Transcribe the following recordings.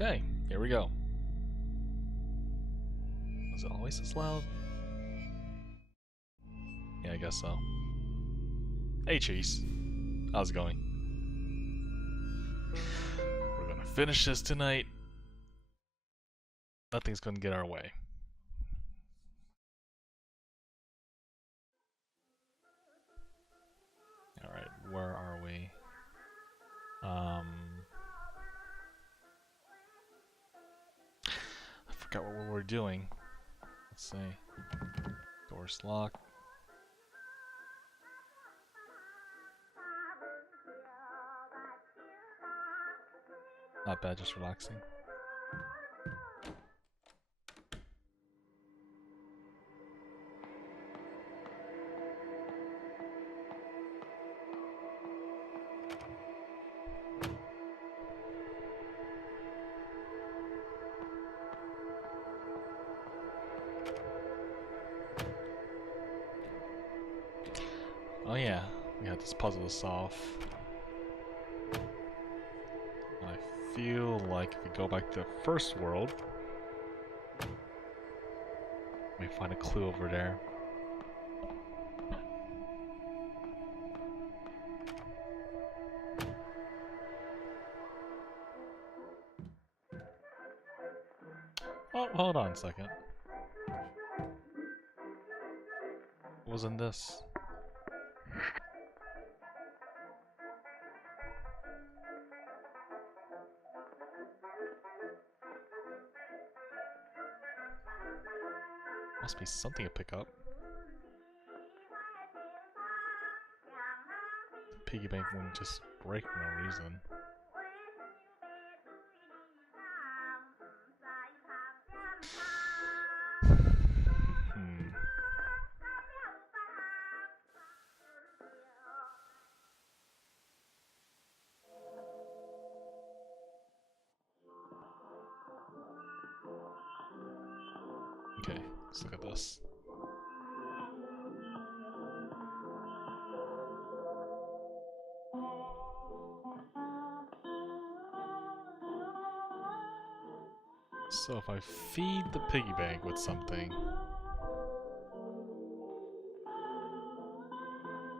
Okay, here we go. Was it always this loud? Yeah, I guess so. Hey, Chase. How's it going? We're gonna finish this tonight. Nothing's gonna get our way. Alright, where are we? I forgot what we were doing. Let's see. Door's locked. Not bad, just relaxing. Oh yeah, we had this puzzle to solve. And I feel like if we go back to the first world, we find a clue over there. Oh, hold on a second. What was in this? Must be something to pick up. The piggy bank wouldn't just break for no reason. Okay, let's look at this. So if I feed the piggy bank with something,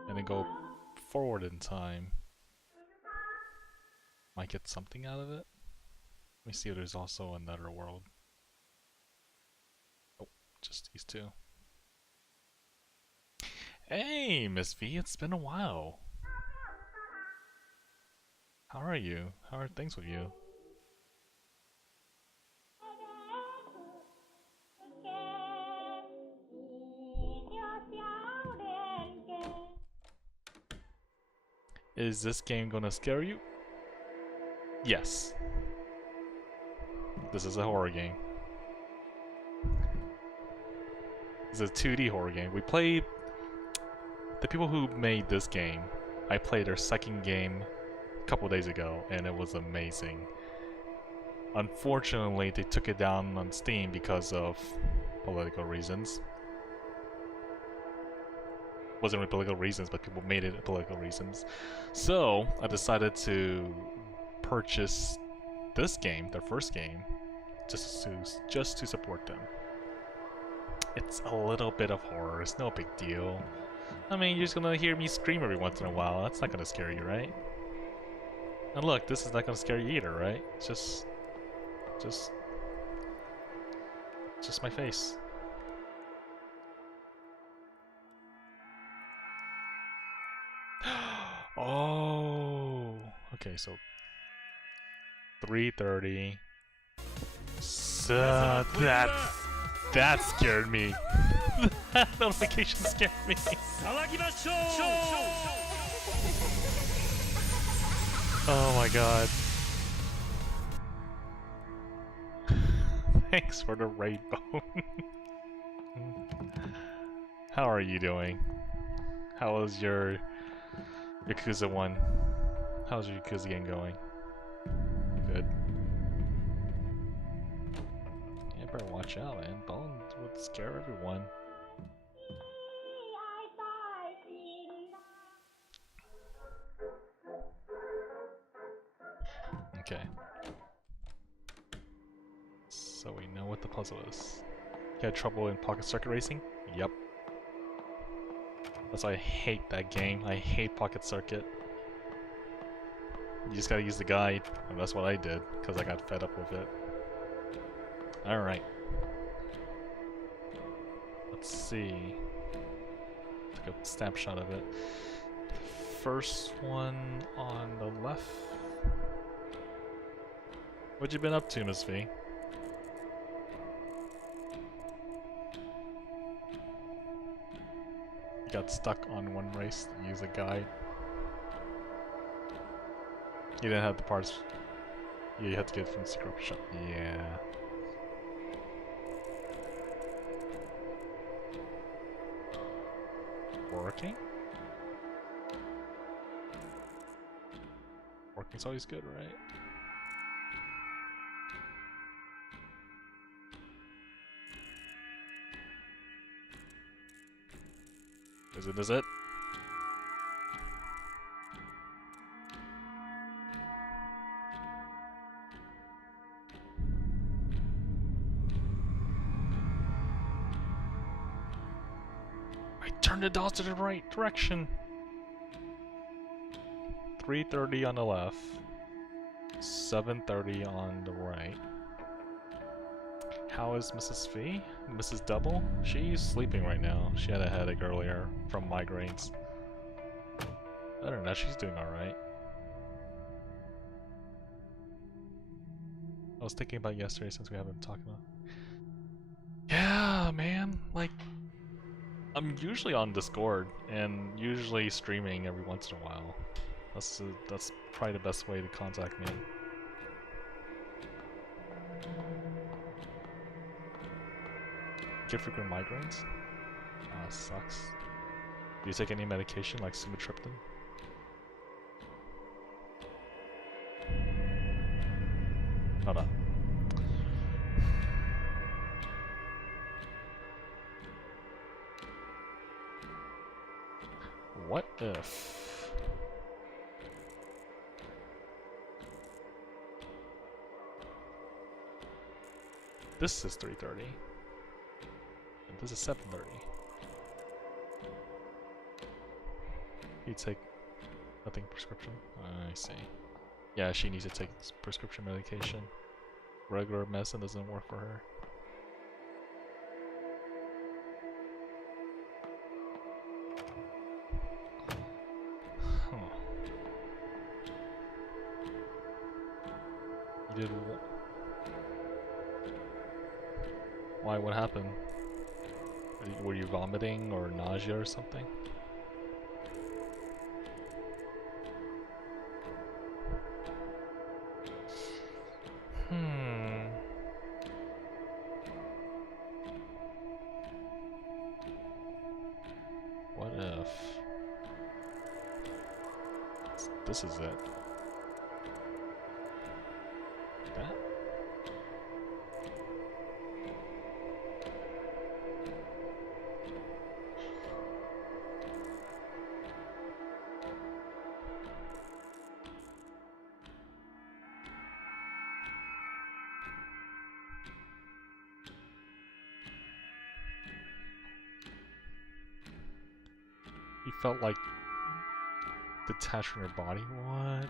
and then go forward in time, might get something out of it? Let me see if there's also another world. Oh, just these two. Hey, Miss V, it's been a while. How are you? How are things with you? Is this game gonna scare you? Yes. This is a horror game. It's a 2D horror game. We played... The people who made this game, I played their second game a couple days ago, and it was amazing. Unfortunately, they took it down on Steam because of political reasons. Wasn't really political reasons, but people made it political reasons. So, I decided to purchase this game, their first game, just to support them. It's a little bit of horror, it's no big deal. I mean, you're just gonna hear me scream every once in a while, that's not gonna scare you, right? And look, this is not gonna scare you either, right? It's just my face. Oh, okay, so 3:30. So that scared me. That notification scared me. Oh my god. Thanks for the rainbow. How are you doing? How was your Yakuza 1? How's your Yakuza game going? Good. Yeah, better watch out, man. Bone would scare everyone. Okay. what the puzzle is. You had trouble in Pocket Circuit Racing? Yep. That's why I hate that game. I hate Pocket Circuit. You just gotta use the guide, and that's what I did, because I got fed up with it. Alright. Let's see. Take a snapshot of it. First one on the left. What you been up to, Miss V? You got stuck on one race, use a guide. You didn't have the parts. Yeah, you had to get it from the secret shop. Yeah. Working? Working's always good, right? Is it? I turned the dials to the right direction. 3:30 on the left, 7:30 on the right. How is Mrs. V? Mrs. Double? She's sleeping right now. She had a headache earlier from migraines. Other than that, she's doing alright. I was thinking about yesterday since we haven't talked about. Yeah, man. Like, I'm usually on Discord and usually streaming every once in a while. That's probably the best way to contact me. Get frequent migraines? Ah, sucks. Do you take any medication like sumatriptan? Hold on. What if... This is 3:30. And this is 7:30. You take nothing prescription? I see. Yeah, she needs to take prescription medication. Regular medicine doesn't work for her. Huh. You did what? Why? What happened? Were you vomiting or nausea or something? What if... This is it. That? You felt like detached from your body? What?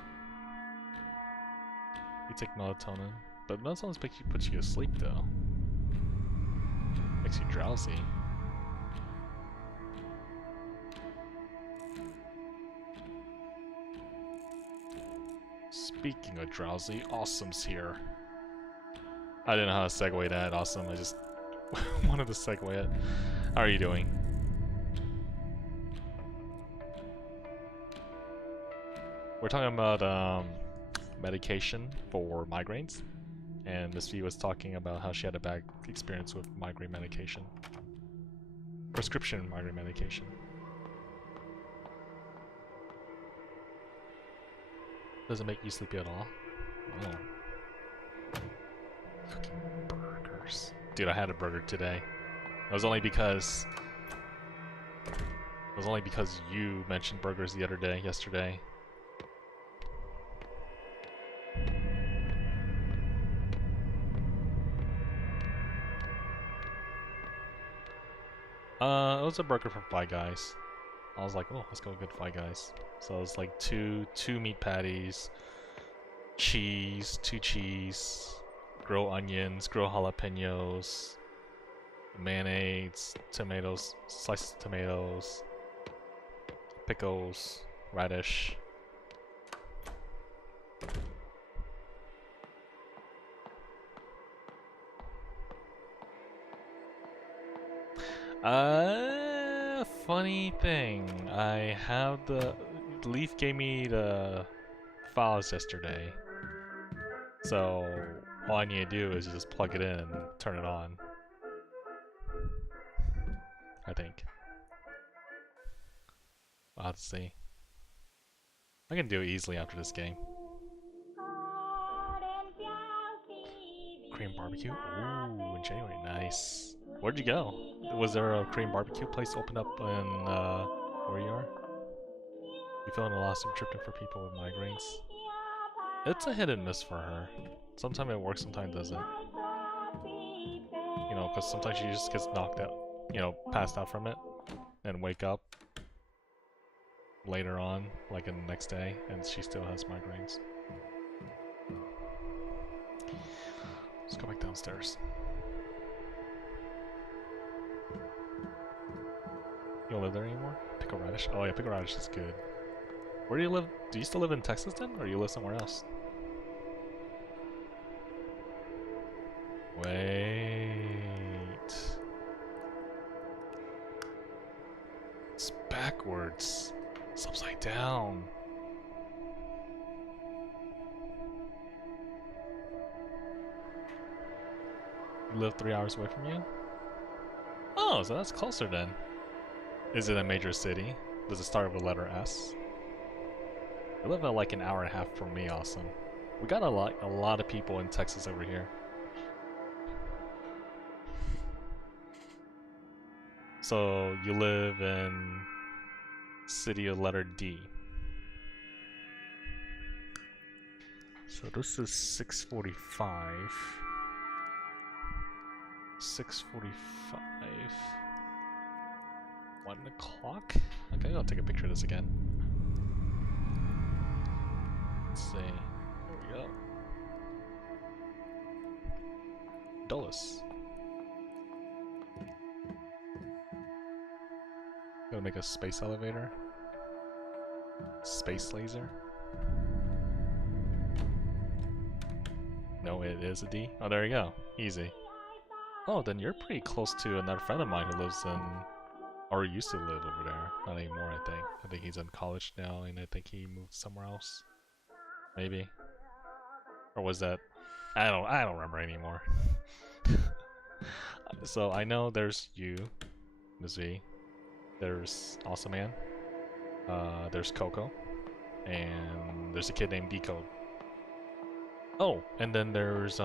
You take melatonin, but melatonin puts you to sleep though. Makes you drowsy. Speaking of drowsy, Awesome's here. I didn't know how to segue that, Awesome. I just wanted to segue it. How are you doing? We're talking about medication for migraines, and Miss V was talking about how she had a bad experience with migraine medication. Prescription migraine medication. Doesn't make you sleepy at all? Oh. Cooking burgers. Dude, I had a burger today. It was only because you mentioned burgers the other day, yesterday. It was a burger from Five Guys. I was like, oh, let's go get Five Guys. So it was like two meat patties, cheese, two cheese, grilled onions, grilled jalapenos, mayonnaise, tomatoes, sliced tomatoes, pickles, radish. Funny thing, I have the Leaf gave me the files yesterday, so all I need to do is just plug it in and turn it on. I think. I'll have to see. I can do it easily after this game. Korean barbecue? Ooh, in January, nice. Where'd you go? Was there a Korean barbecue place open up in where you are? You feeling a lot of tryptophan for people with migraines? It's a hit and miss for her. Sometimes it works, sometimes it doesn't. You know, because sometimes she just gets knocked out, you know, passed out from it, and wake up later on, like in the next day, and she still has migraines. Let's go back downstairs. You don't live there anymore? Pickle radish? Oh yeah, pickle radish is good. Where do you live? Do you still live in Texas then? Or you live somewhere else? Wait. It's backwards. It's upside down. You live 3 hours away from you? Oh, so that's closer then. Is it a major city? Does it start with the letter S? You live at like an hour and a half from me, awesome. We got a lot of people in Texas over here. So you live in city of letter D. So this is 6:45. 6:45. 1 o'clock? Okay, I'll take a picture of this again. Let's see. There we go. Dulles. Gotta make a space elevator. Space laser. No, it is a D. Oh, there you go. Easy. Oh, then you're pretty close to another friend of mine who lives in, or used to live over there. Not anymore, I think. I think he's in college now, and I think he moved somewhere else. Maybe. Or was that? I don't remember anymore. So I know there's you, Ms. V. There's Awesome Man. There's Coco, and there's a kid named Decode. Oh, and then there's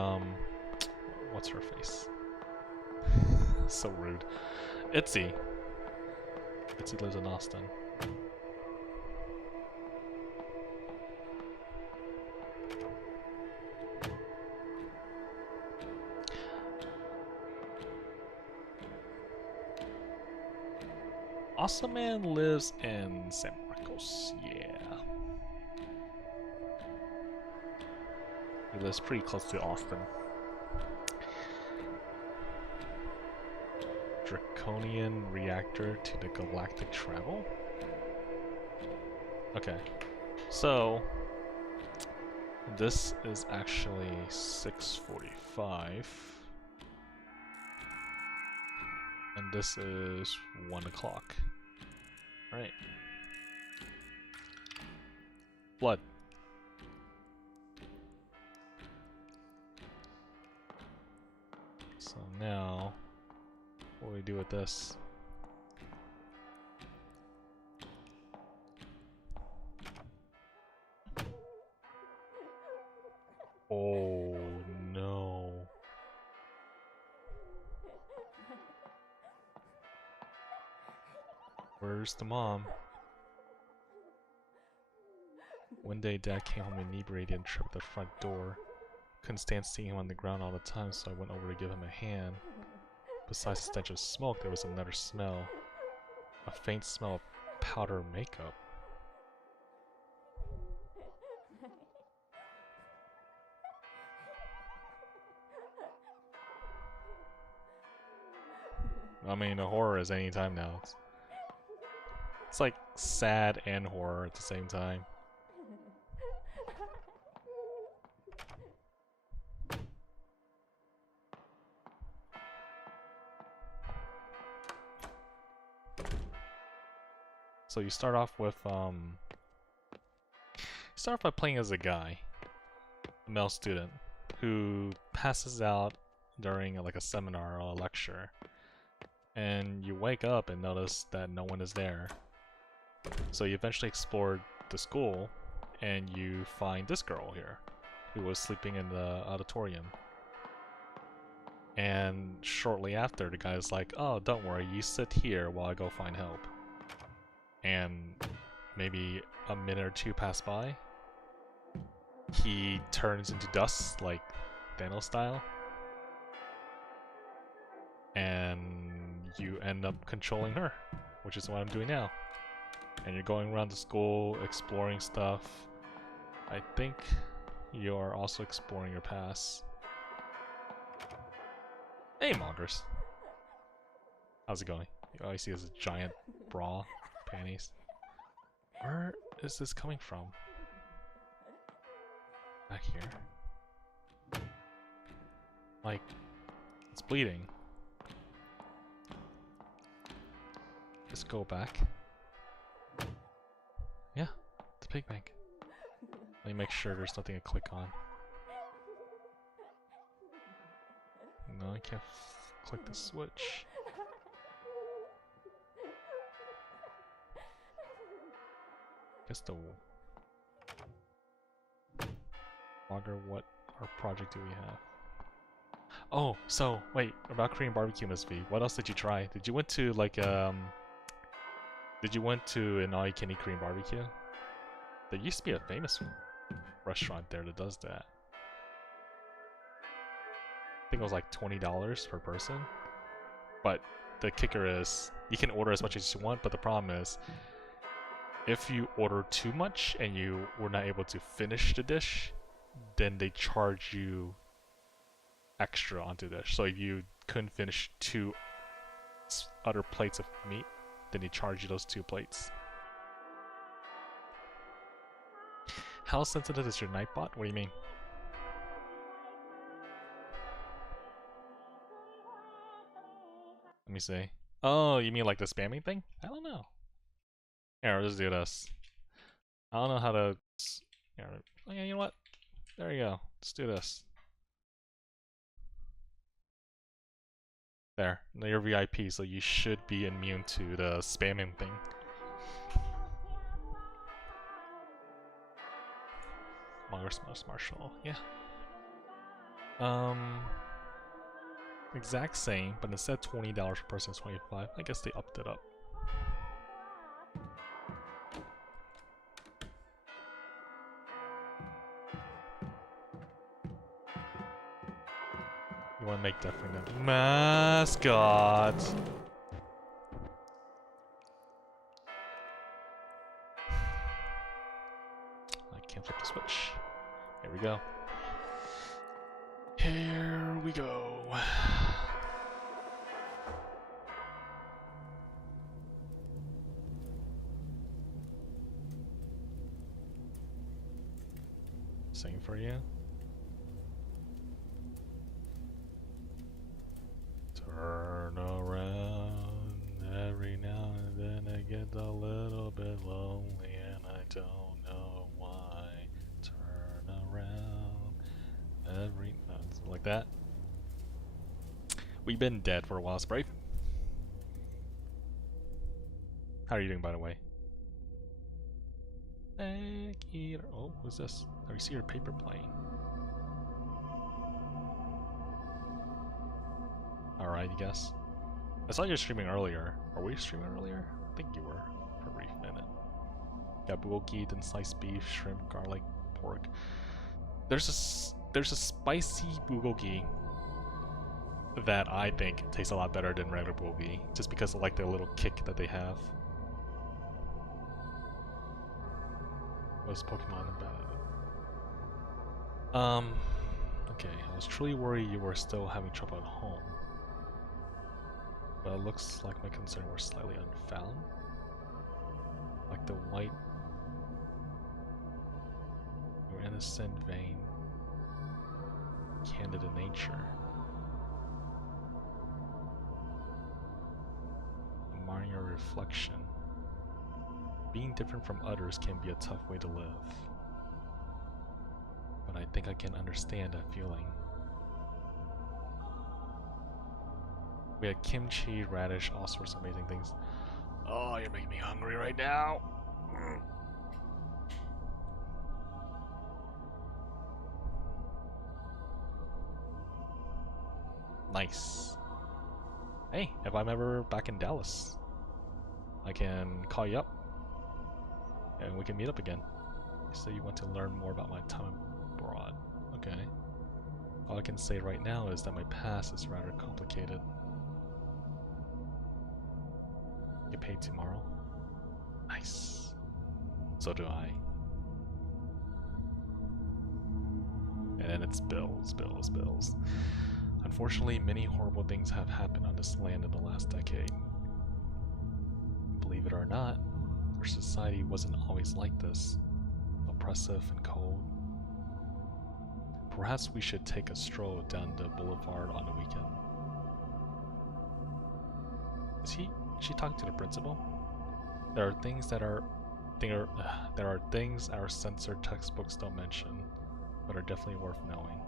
what's her face? So rude. Itzy. Itzy lives in Austin. Awesome Man lives in San Marcos, yeah. He lives pretty close to Austin. Draconian reactor to the galactic travel? Okay, so this is actually 6:45. And this is 1 o'clock. Right. Blood. So now, what do we do with this? Oh no. Where's the mom? One day Dad came home inebriated and tripped the front door. Couldn't stand seeing him on the ground all the time, so I went over to give him a hand. Besides the stench of smoke, there was another smell. A faint smell of powder makeup. I mean, the horror is any time now. It's like sad and horror at the same time. So you start off with by playing as a guy, a male student, who passes out during like a seminar or a lecture, and you wake up and notice that no one is there. So you eventually explore the school, and you find this girl here, who was sleeping in the auditorium. And shortly after, the guy's like, "Oh, don't worry, you sit here while I go find help." And maybe a minute or two pass by, he turns into dust, like Thanos style, and you end up controlling her, which is what I'm doing now. And you're going around the school, exploring stuff. I think you are also exploring your past. Hey, Mongers. How's it going? All I see is a giant bra. Panties. Where is this coming from? Back here. Like, it's bleeding. Just go back. Yeah, it's a pig bank. Let me make sure there's nothing to click on. No, I can't click the switch. Guess the logger, what our project do we have? Oh, so wait, about Korean barbecue, Miss V. What else did you try? Did you went to like did you went to an all-you-can-eat Korean barbecue? There used to be a famous restaurant there that does that. I think it was like $20 per person. But the kicker is you can order as much as you want, but the problem is if you order too much and you were not able to finish the dish, then they charge you extra onto the dish. So if you couldn't finish 2 other plates of meat, then they charge you those 2 plates. How sensitive is your Nightbot? What do you mean? Let me see. Oh, you mean like the spamming thing? I don't know. Here, let's do this. I don't know how to... Here, oh, yeah, you know what? There you go. Let's do this. There. Now you're VIP, so you should be immune to the spamming thing. Mongoose Marshall, yeah. Exact same, but instead $20 per person is $25. I guess they upped it up. You want to make definitely the mascot. I can't flip the switch. Here we go. Here we go. Same for you. Turn around. Every now and then I get a little bit lonely and I don't know why. Turn around. Every... like that. We've been dead for a while, Sprite. How are you doing, by the way? Egg eater. Oh, what's this? Oh, you see your paper plane. Alright, I guess. I saw you streaming earlier. Are we streaming earlier? I think you were for a brief minute. Got bulgogi, then sliced beef, shrimp, garlic, pork. There's a spicy bulgogi that I think tastes a lot better than regular bulby, just because I like the little kick that they have. Was Pokemon bad? Okay, I was truly worried you were still having trouble at home. But it looks like my concern were slightly unfounded. Like the white, your innocent, vain, candid in nature. Admiring your reflection. Being different from others can be a tough way to live. But I think I can understand that feeling. We had kimchi, radish, all sorts of amazing things. Oh, you're making me hungry right now. Nice. Hey, if I'm ever back in Dallas, I can call you up and we can meet up again. You say you want to learn more about my time abroad. Okay. All I can say right now is that my past is rather complicated. Get paid tomorrow? Nice. So do I. And then it's bills, bills, bills. Unfortunately, many horrible things have happened on this land in the last decade. Believe it or not, our society wasn't always like this. Oppressive and cold. Perhaps we should take a stroll down the boulevard on the weekend. Is she talking to the principal? There are things that there are things our censored textbooks don't mention, but are definitely worth knowing.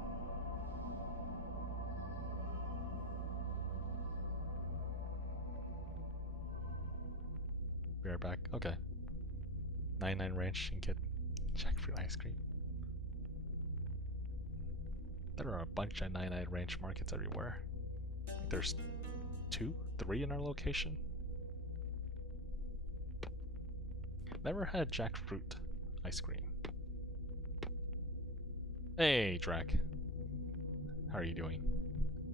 Be right back. Okay. 99 Ranch and get jackfruit ice cream. There are a bunch of 99 Ranch markets everywhere. There's 2, 3 in our location. Never had jackfruit ice cream. Hey, Drac. How are you doing?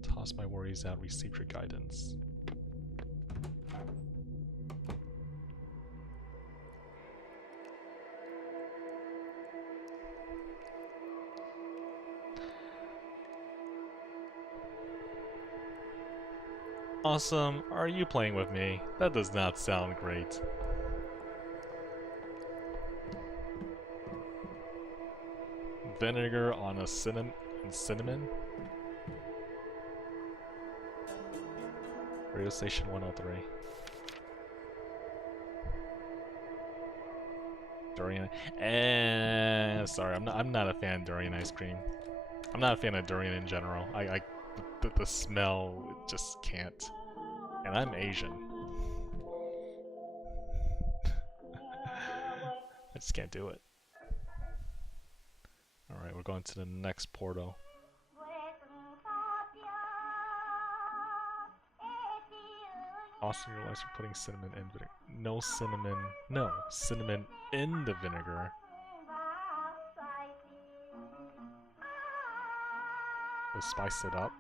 Toss my worries out, receive your guidance. Awesome, are you playing with me? That does not sound great. Vinegar on a cinnamon? Radio station 103. Durian. Sorry, I'm not a fan of durian ice cream. I'm not a fan of durian in general. The smell just can't. And I'm Asian. I just can't do it. Alright, we're going to the next portal. Also realize you're putting cinnamon in vinegar. No cinnamon. No, cinnamon in the vinegar. To spice it up.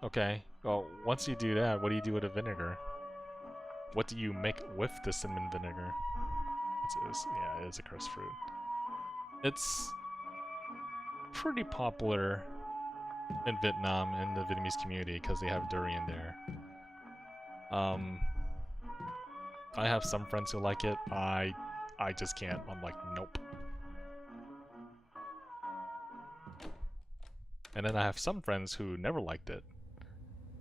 Okay, well, once you do that, what do you do with the vinegar? What do you make with the cinnamon vinegar? Yeah, it is a cursed fruit. It's pretty popular in Vietnam and the Vietnamese community because they have durian there. I have some friends who like it. I just can't. I'm like, nope. And then I have some friends who never liked it,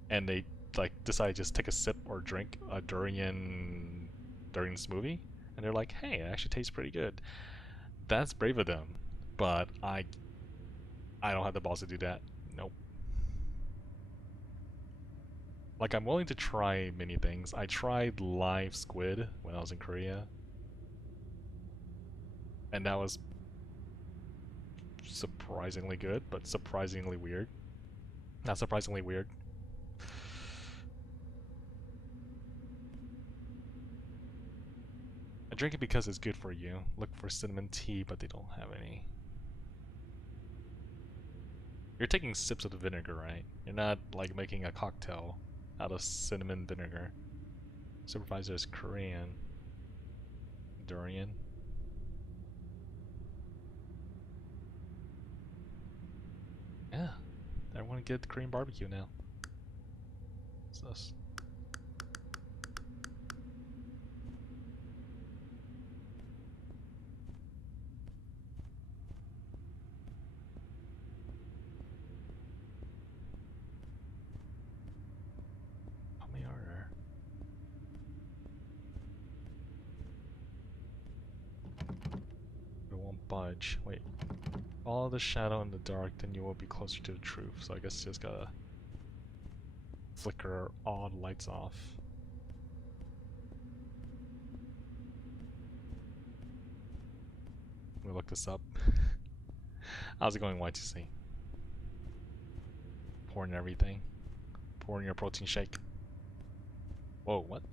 and they like decide to just take a sip or drink a durian smoothie, and they're like, hey, it actually tastes pretty good. That's brave of them, but I don't have the balls to do that. Nope. Like, I'm willing to try many things. I tried live squid when I was in Korea, and that was surprisingly good, but surprisingly weird. Not surprisingly weird. I drink it because it's good for you. Look for cinnamon tea, but they don't have any. You're taking sips of the vinegar, right? You're not like making a cocktail out of cinnamon vinegar. Supervisor is Korean. Durian. Yeah, I want to get Korean barbecue now. What's this? How many are there? It won't budge. Wait. Follow the shadow in the dark, then you will be closer to the truth. So I guess you just gotta flicker all the lights off. Let me look this up. How's it going, Y2C? Pouring everything. Pouring your protein shake. Whoa, what?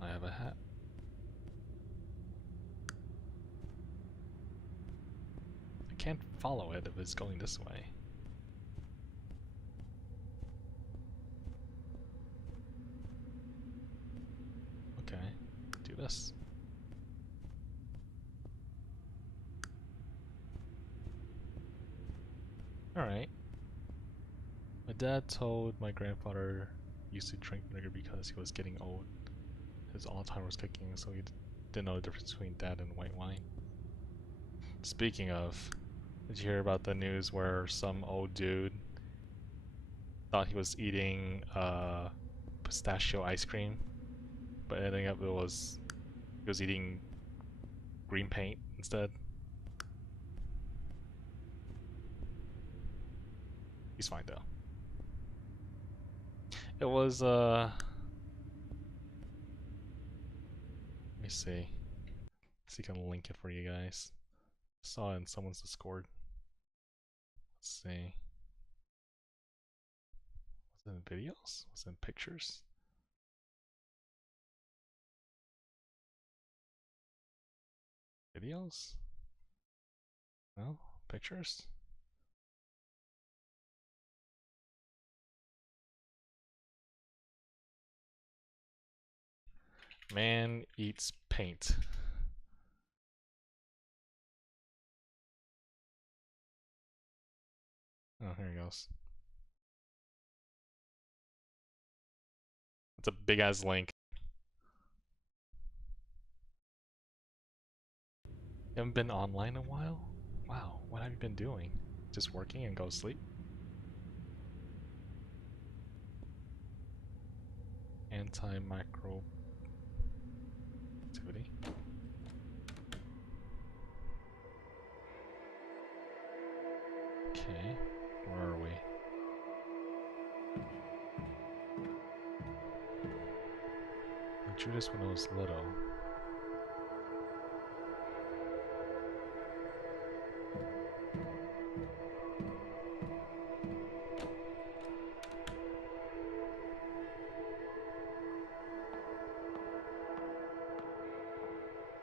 I have a hat. I can't follow it if it's going this way. Okay, do this. Alright. My dad told my grandfather he used to drink vinegar because he was getting old. His Alzheimer's kicking, so he didn't know the difference between that and white wine. Speaking of, did you hear about the news where some old dude thought he was eating pistachio ice cream, but ending up he was eating green paint instead? He's fine though. It was let me see. See if I can link it for you guys. Saw it in someone's Discord. Let's see. Was it in videos? Was it in pictures? Videos? No? Pictures? Man eats paint. Oh, here he goes. It's a big ass link. You haven't been online in a while? Wow, what have you been doing? Just working and go to sleep? Antimicrobial activity. Okay, where are we? I drew this when I was little.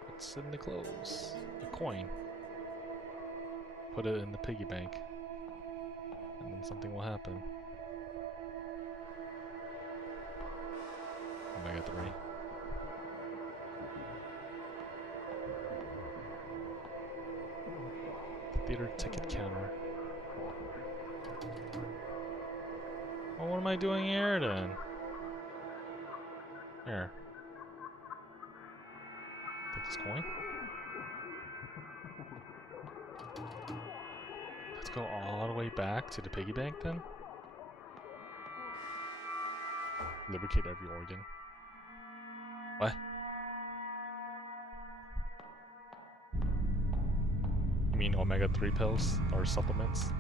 What's in the clothes? A coin. Put it in the piggy bank. And then something will happen. Omega 3. Theater ticket counter. Well, what am I doing here then? Here. Take this coin. Let's go all the way back to the piggy bank then. Lubricate every organ. What? You mean omega 3 pills or supplements?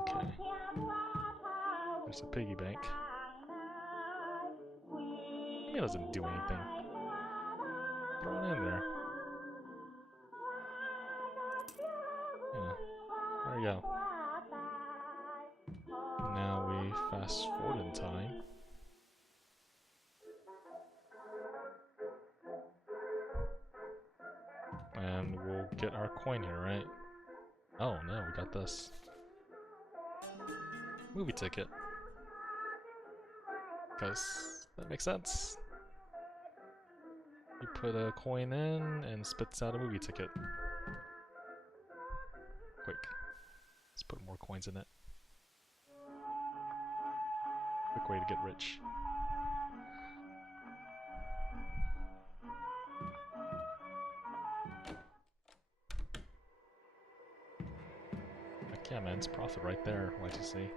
Okay. There's a piggy bank. mean it doesn't do anything? Throw it in there. Yeah. There you go. Now we fast forward in time. And we'll get our coin here, right? Oh no, we got this. Movie ticket. Because that makes sense. You put a coin in and spits out a movie ticket. Quick. Let's put more coins in it. Quick way to get rich. Heck yeah, man, it's profit right there, YTC.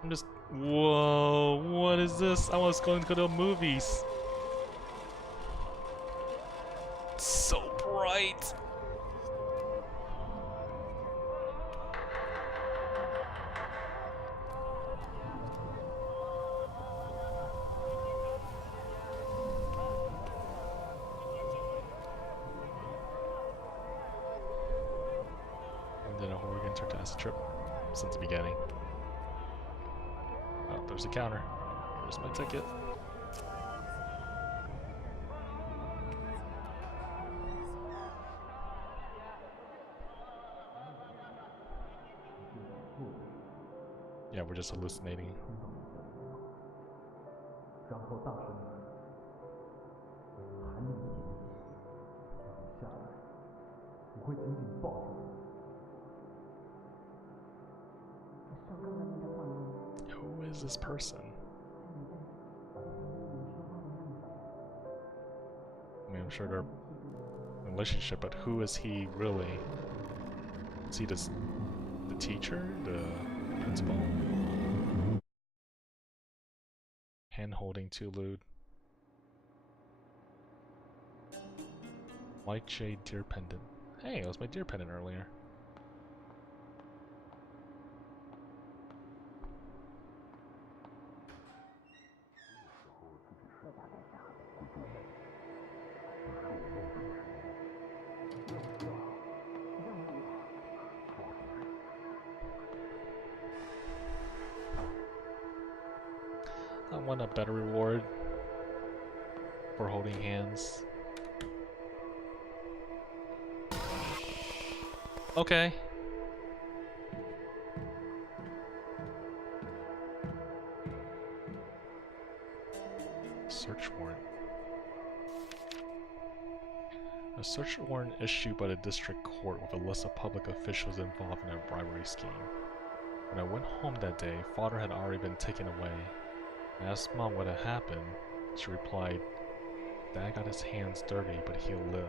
I'm just... Whoa, what is this? I was going to go to the movies. It's so bright. And then a Horrigan took to acid trip since the beginning. Oh, there's a counter. There's my ticket. Yeah, we're just hallucinating. Who is this person? I mean, I'm sure they're in a relationship, but who is he really? Is he just the teacher? The principal? Hand holding too lewd. White shade deer pendant. Hey, it was my deer pendant earlier. I want a better reward for holding hands. Okay. Search warrant. A search warrant issued by the district court with a list of public officials involved in a bribery scheme. When I went home that day, father had already been taken away. I asked Mom what had happened. She replied, Dad got his hands dirty, but he'll live.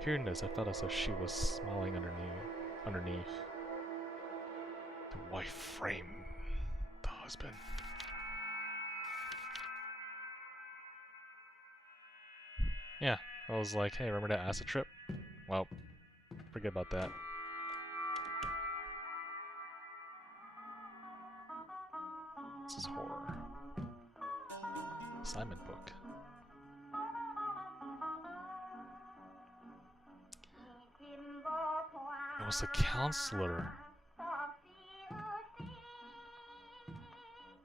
Hearing this, I felt as if she was smiling underneath. The wife framed the husband. Yeah, I was like, hey, remember that acid trip? Well, forget about that. This is horror. Assignment book. It was a counselor.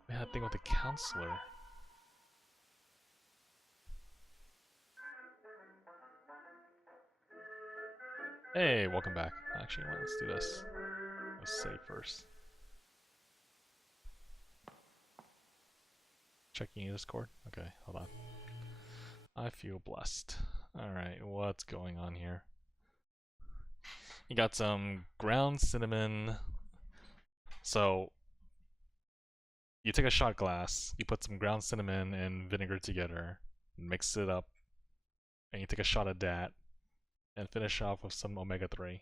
We had a thing with a counselor. Hey, welcome back. Actually, let's do this. Let's save first. Checking your Discord? Okay, hold on. I feel blessed. Alright, what's going on here? You got some ground cinnamon. So, you take a shot glass, you put some ground cinnamon and vinegar together, mix it up, and you take a shot of that, and finish off with some omega-3.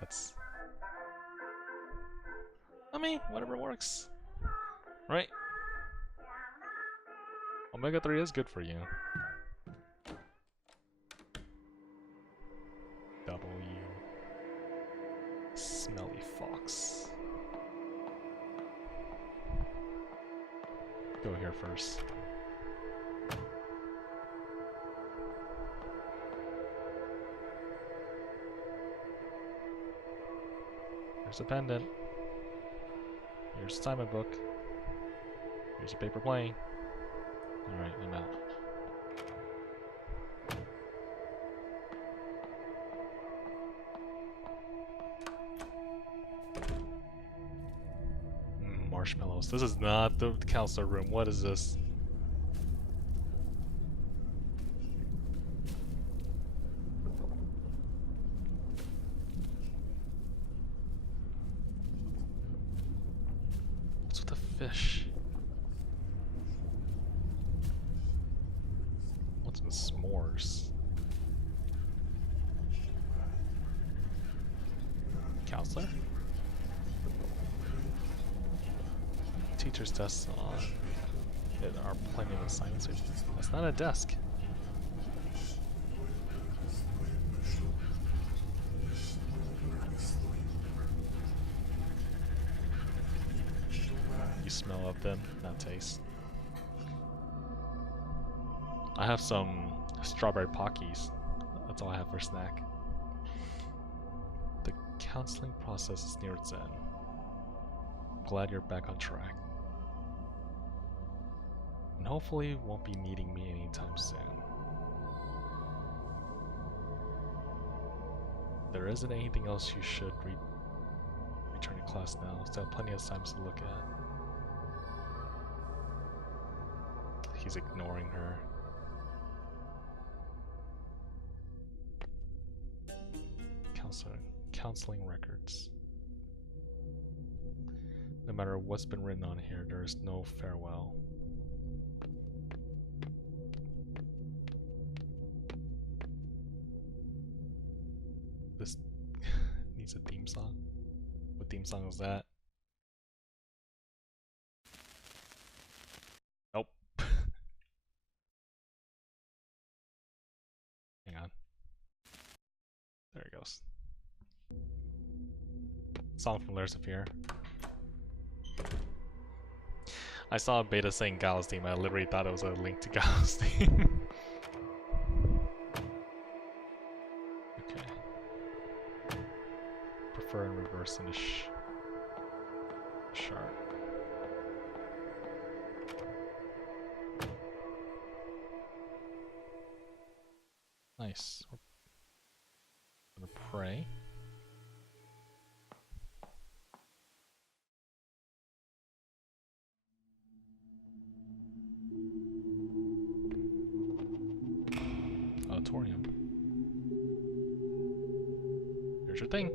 That's... I mean, whatever works. Right? Omega-3 is good for you. W. Smelly fox. Go here first. Here's a pendant. Here's a assignment book. Here's a paper plane. Alright, I'm out. Marshmallows. This is not the counselor room. What is this? What's with the fish? What's with s'mores? Counselor? Teacher's desk on. There are plenty of assignments. That's not a desk. You smell of them, not taste. I have some strawberry Pockies. That's all I have for snack. The counseling process is near its end. Glad you're back on track. And hopefully won't be needing me anytime soon. There isn't anything else you should return to class now, so I have plenty of assignments to look at. He's ignoring her. Counseling records. No matter what's been written on here, there is no farewell. This needs a theme song. What theme song was that? Nope. Hang on. There it goes. Song from Layers of Fear. I saw a beta saying Gallus theme. I literally thought it was a link to Gallus theme. Okay. Prefer in reverse in a sharp. Nice. We're gonna pray. Auditorium. Here's your thing.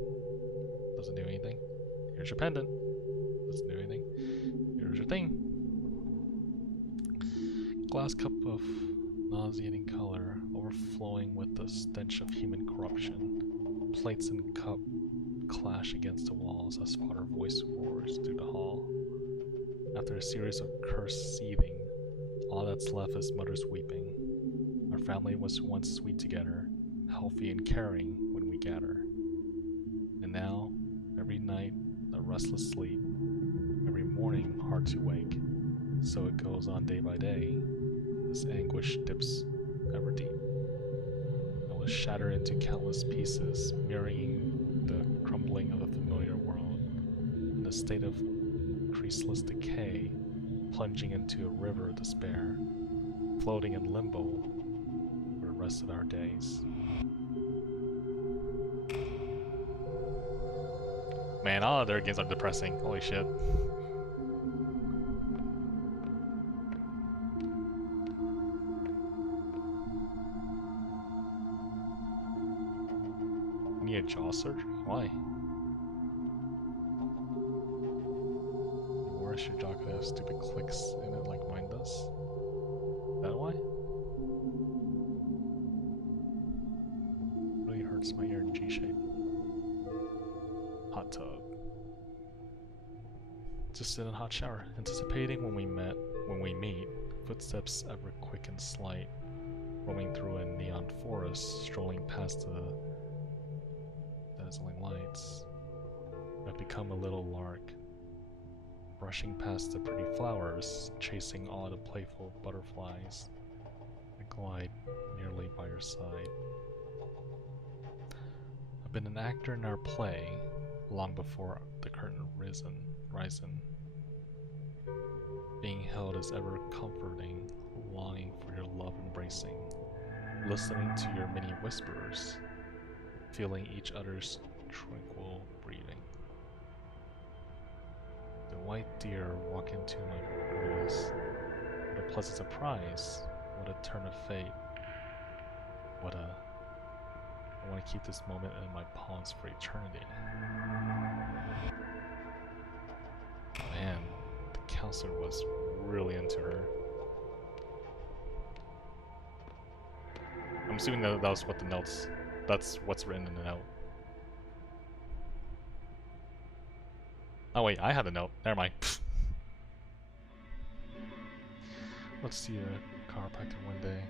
Doesn't do anything. Here's your pendant. Doesn't do anything. Here's your thing. Glass cup of nauseating color, overflowing with the stench of human corruption. Plates and cup clash against the walls as Potter voice roars through the hall. After a series of cursed seething, all that's left is mother's weeping. Our family was once sweet together, healthy and caring when we gather. And now, every night, a restless sleep, every morning hard to wake. So it goes on day by day, as anguish dips ever deep. I was shattered into countless pieces, mirroring the crumbling of a familiar world, in a state of creaseless decay, plunging into a river of despair, floating in limbo for the rest of our days. Man, all of their games are depressing. Holy shit. Need a jaw surgery? Why? Your worse, your jaw could have stupid clicks in it like mine does. Is that why? Really hurts my ear in G shape. Hot tub. Just in a hot shower, anticipating when we meet, footsteps ever quick and slight, roaming through a neon forest, strolling past the dazzling lights. I've become a little lark, brushing past the pretty flowers, chasing all the playful butterflies. I glide nearly by your side. I've been an actor in our play, long before the curtain risen. Being held is ever comforting, longing for your love embracing, listening to your many whispers, feeling each other's tranquil breathing. The white deer walk into my breeze. What a pleasant surprise, what a turn of fate, I want to keep this moment in my palms for eternity. Man, the counselor was really into her. I'm assuming that was what that's what's written in the note. Oh wait, I had a note. Never mind. Let's see a chiropractor one day.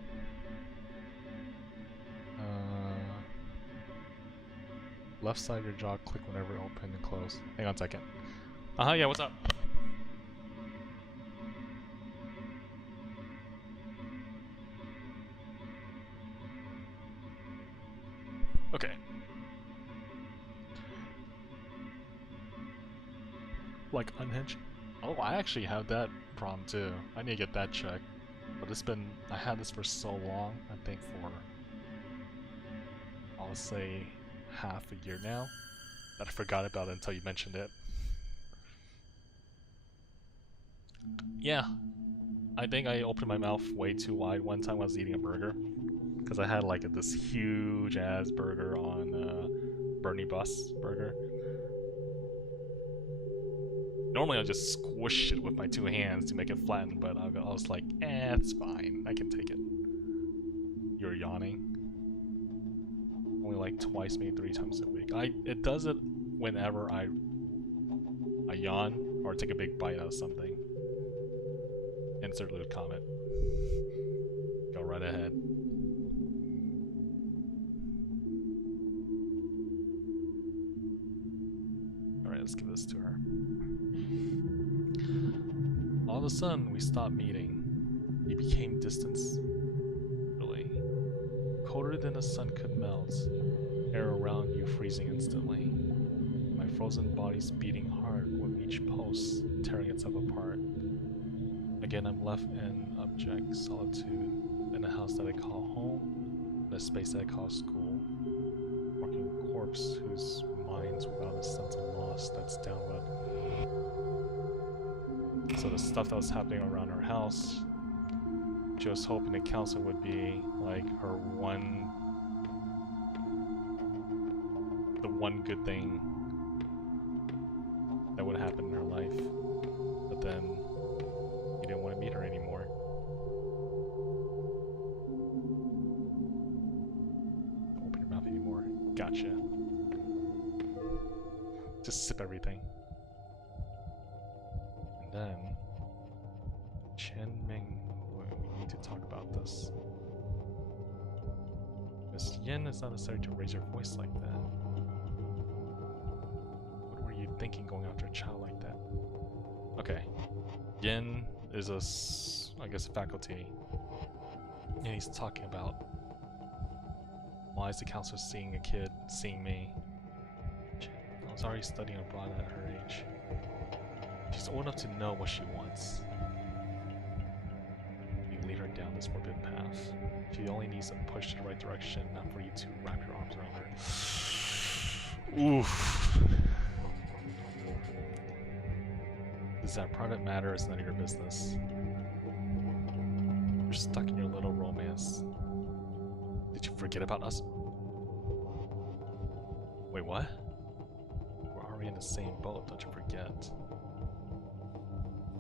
Left side of your jaw, click whenever open and close. Hang on a second. Yeah, what's up? Okay. Like unhinged? Oh, I actually have that problem too. I need to get that checked. But I had this for so long, I think for, I'll say, half a year now, that I forgot about it until you mentioned it. Yeah, I think I opened my mouth way too wide one time when I was eating a burger. Because I had like this huge ass burger on Bernie Bus burger. Normally I just squish it with my two hands to make it flatten, but I was like, it's fine, I can take it. You're yawning. Only like twice, maybe 3 times a week. It does it whenever I yawn or take a big bite out of something. Insert lewd comment. Go right ahead. Alright, let's give this to her. All of a sudden, we stopped meeting. You became distance. Really. Colder than the sun could melt. Air around you freezing instantly. My frozen body's beating hard with each pulse, tearing itself apart. Again, I'm left in abject solitude, in a house that I call home, in a space that I call school. Walking a corpse whose mind's without a sense of loss that's downright. So the stuff that was happening around her house, she was hoping the counselor would be like the one good thing that would happen in her life. But then you didn't want to meet her anymore. Don't open your mouth anymore. Gotcha. Just sip everything. And then Chen Ming, we need to talk about this. Miss Yin, it's not necessary to raise your voice like that. What were you thinking going after a child like that? Okay. Yin is I guess, faculty. And he's talking about why is the counselor seeing a kid, seeing me? I was already studying abroad at her age. She's old enough to know what she wants. You lead her down this forbidden path. She only needs to push to the right direction, not for you to wrap your arms around her. Oof. This is a private matter, it's none of your business. You're stuck in your little romance. Did you forget about us? Wait, what? We're already in the same boat, don't you forget.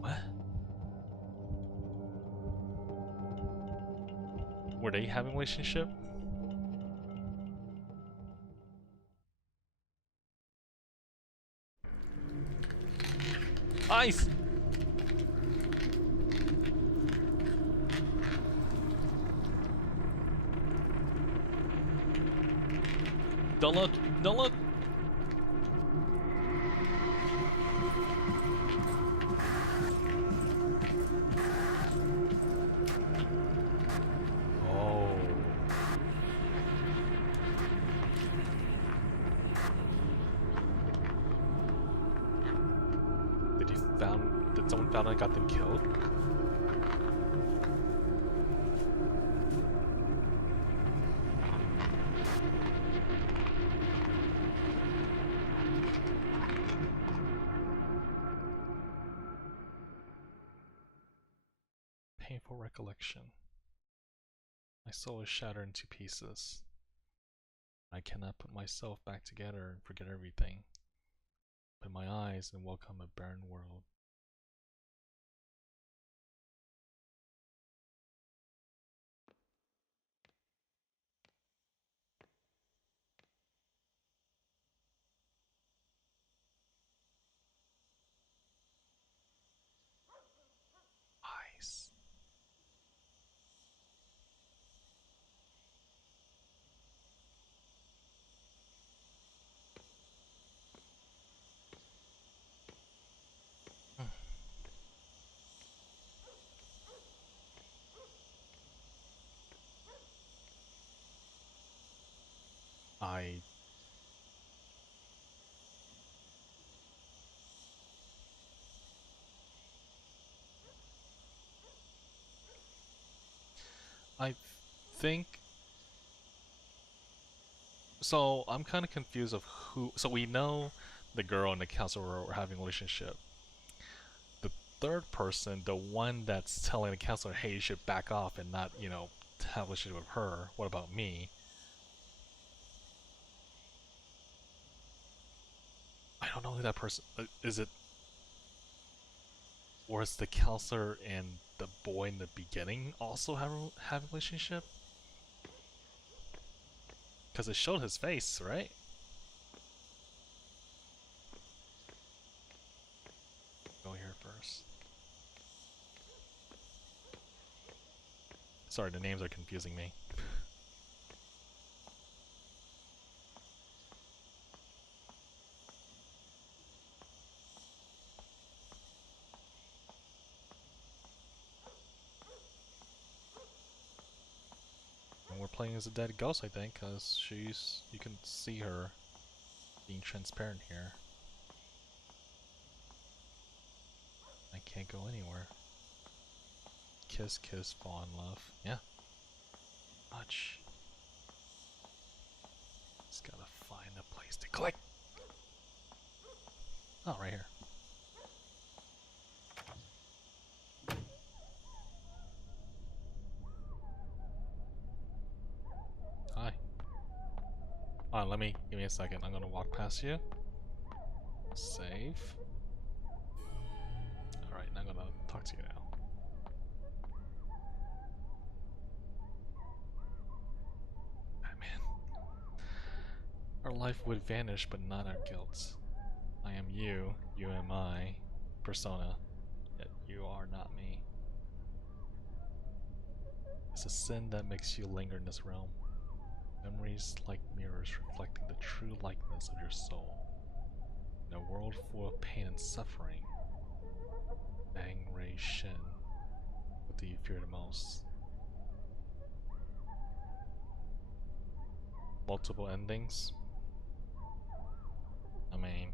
What? Were they having a relationship? Ice! Don't look! Don't look! Oh. Did someone found and got them killed? Painful recollection. My soul is shattered into pieces. I cannot put myself back together and forget everything. Open my eyes and welcome a barren world. Eyes. I I think so. I'm kind of confused of who. So we know the girl and the counselor were having a relationship. The third person, the one that's telling the counselor, "Hey, you should back off and not, have a relationship with her." What about me? I don't know who that person is. It was the counselor and the boy in the beginning also have a relationship? Because it showed his face, right? Go here first. Sorry, the names are confusing me. And we're playing as a dead ghost, I think, because you can see her being transparent here. I can't go anywhere. Kiss, kiss, fall in love. Yeah. Much. Just gotta find a place to click. Oh, right here. Hi. Give me a second. I'm gonna walk past you. Save. Alright, now I'm gonna talk to you now. Batman. Our life would vanish, but not our guilt. I am you, you am I, persona, yet you are not me. It's a sin that makes you linger in this realm. Memories like mirrors reflecting the true likeness of your soul. In a world full of pain and suffering, Bang Ray Shin, what do you fear the most? Multiple endings? I mean...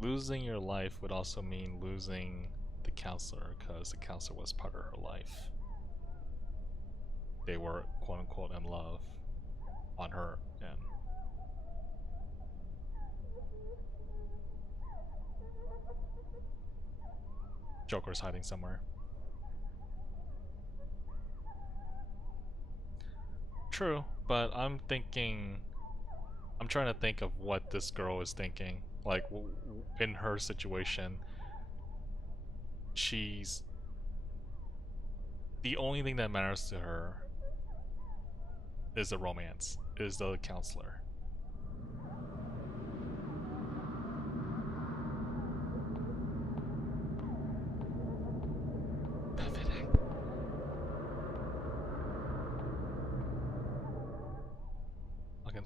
losing your life would also mean losing the counselor, because the counselor was part of her life. They were quote-unquote in love on her end. Joker's hiding somewhere. True, but I'm trying to think of what this girl is thinking. Like, in her situation, she's... the only thing that matters to her is the romance, is the counselor.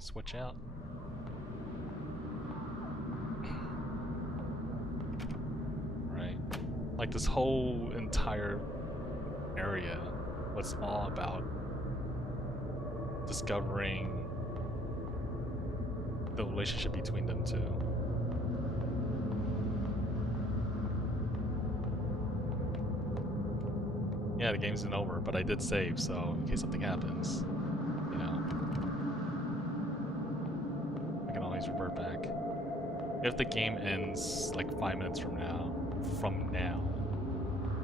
switch out. Right? Like this whole entire area was all about discovering the relationship between them two. Yeah, the game isn't over, but I did save, so in case something happens, you know, I can always revert back. If the game ends like 5 minutes from now,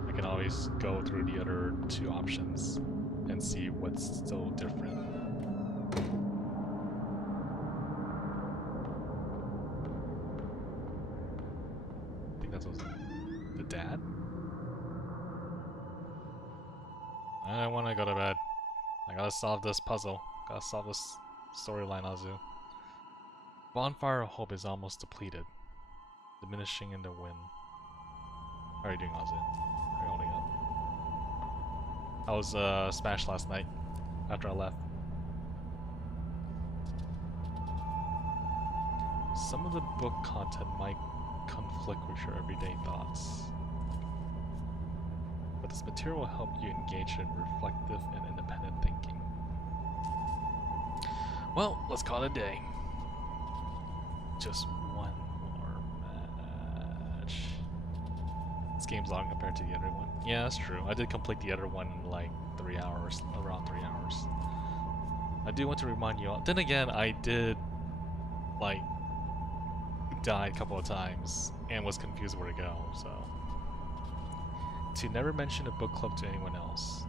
I can always go through the other 2 options and see what's still different. I think that was the dad? I want to go to bed. I gotta solve this puzzle. Gotta solve this storyline, Azu. Bonfire of Hope is almost depleted, diminishing in the wind. How are you doing, Azu? How are you holding up? I was smashed last night after I left. Some of the book content might conflict with your everyday thoughts, but this material will help you engage in reflective and independent thinking. Well, let's call it a day. Just one more match. This game's long compared to the other one. Yeah, that's true. I did complete the other one in like 3 hours, around 3 hours. I do want to remind you all. Then again, I did like die a couple of times and was confused where to go, so. To never mention a book club to anyone else.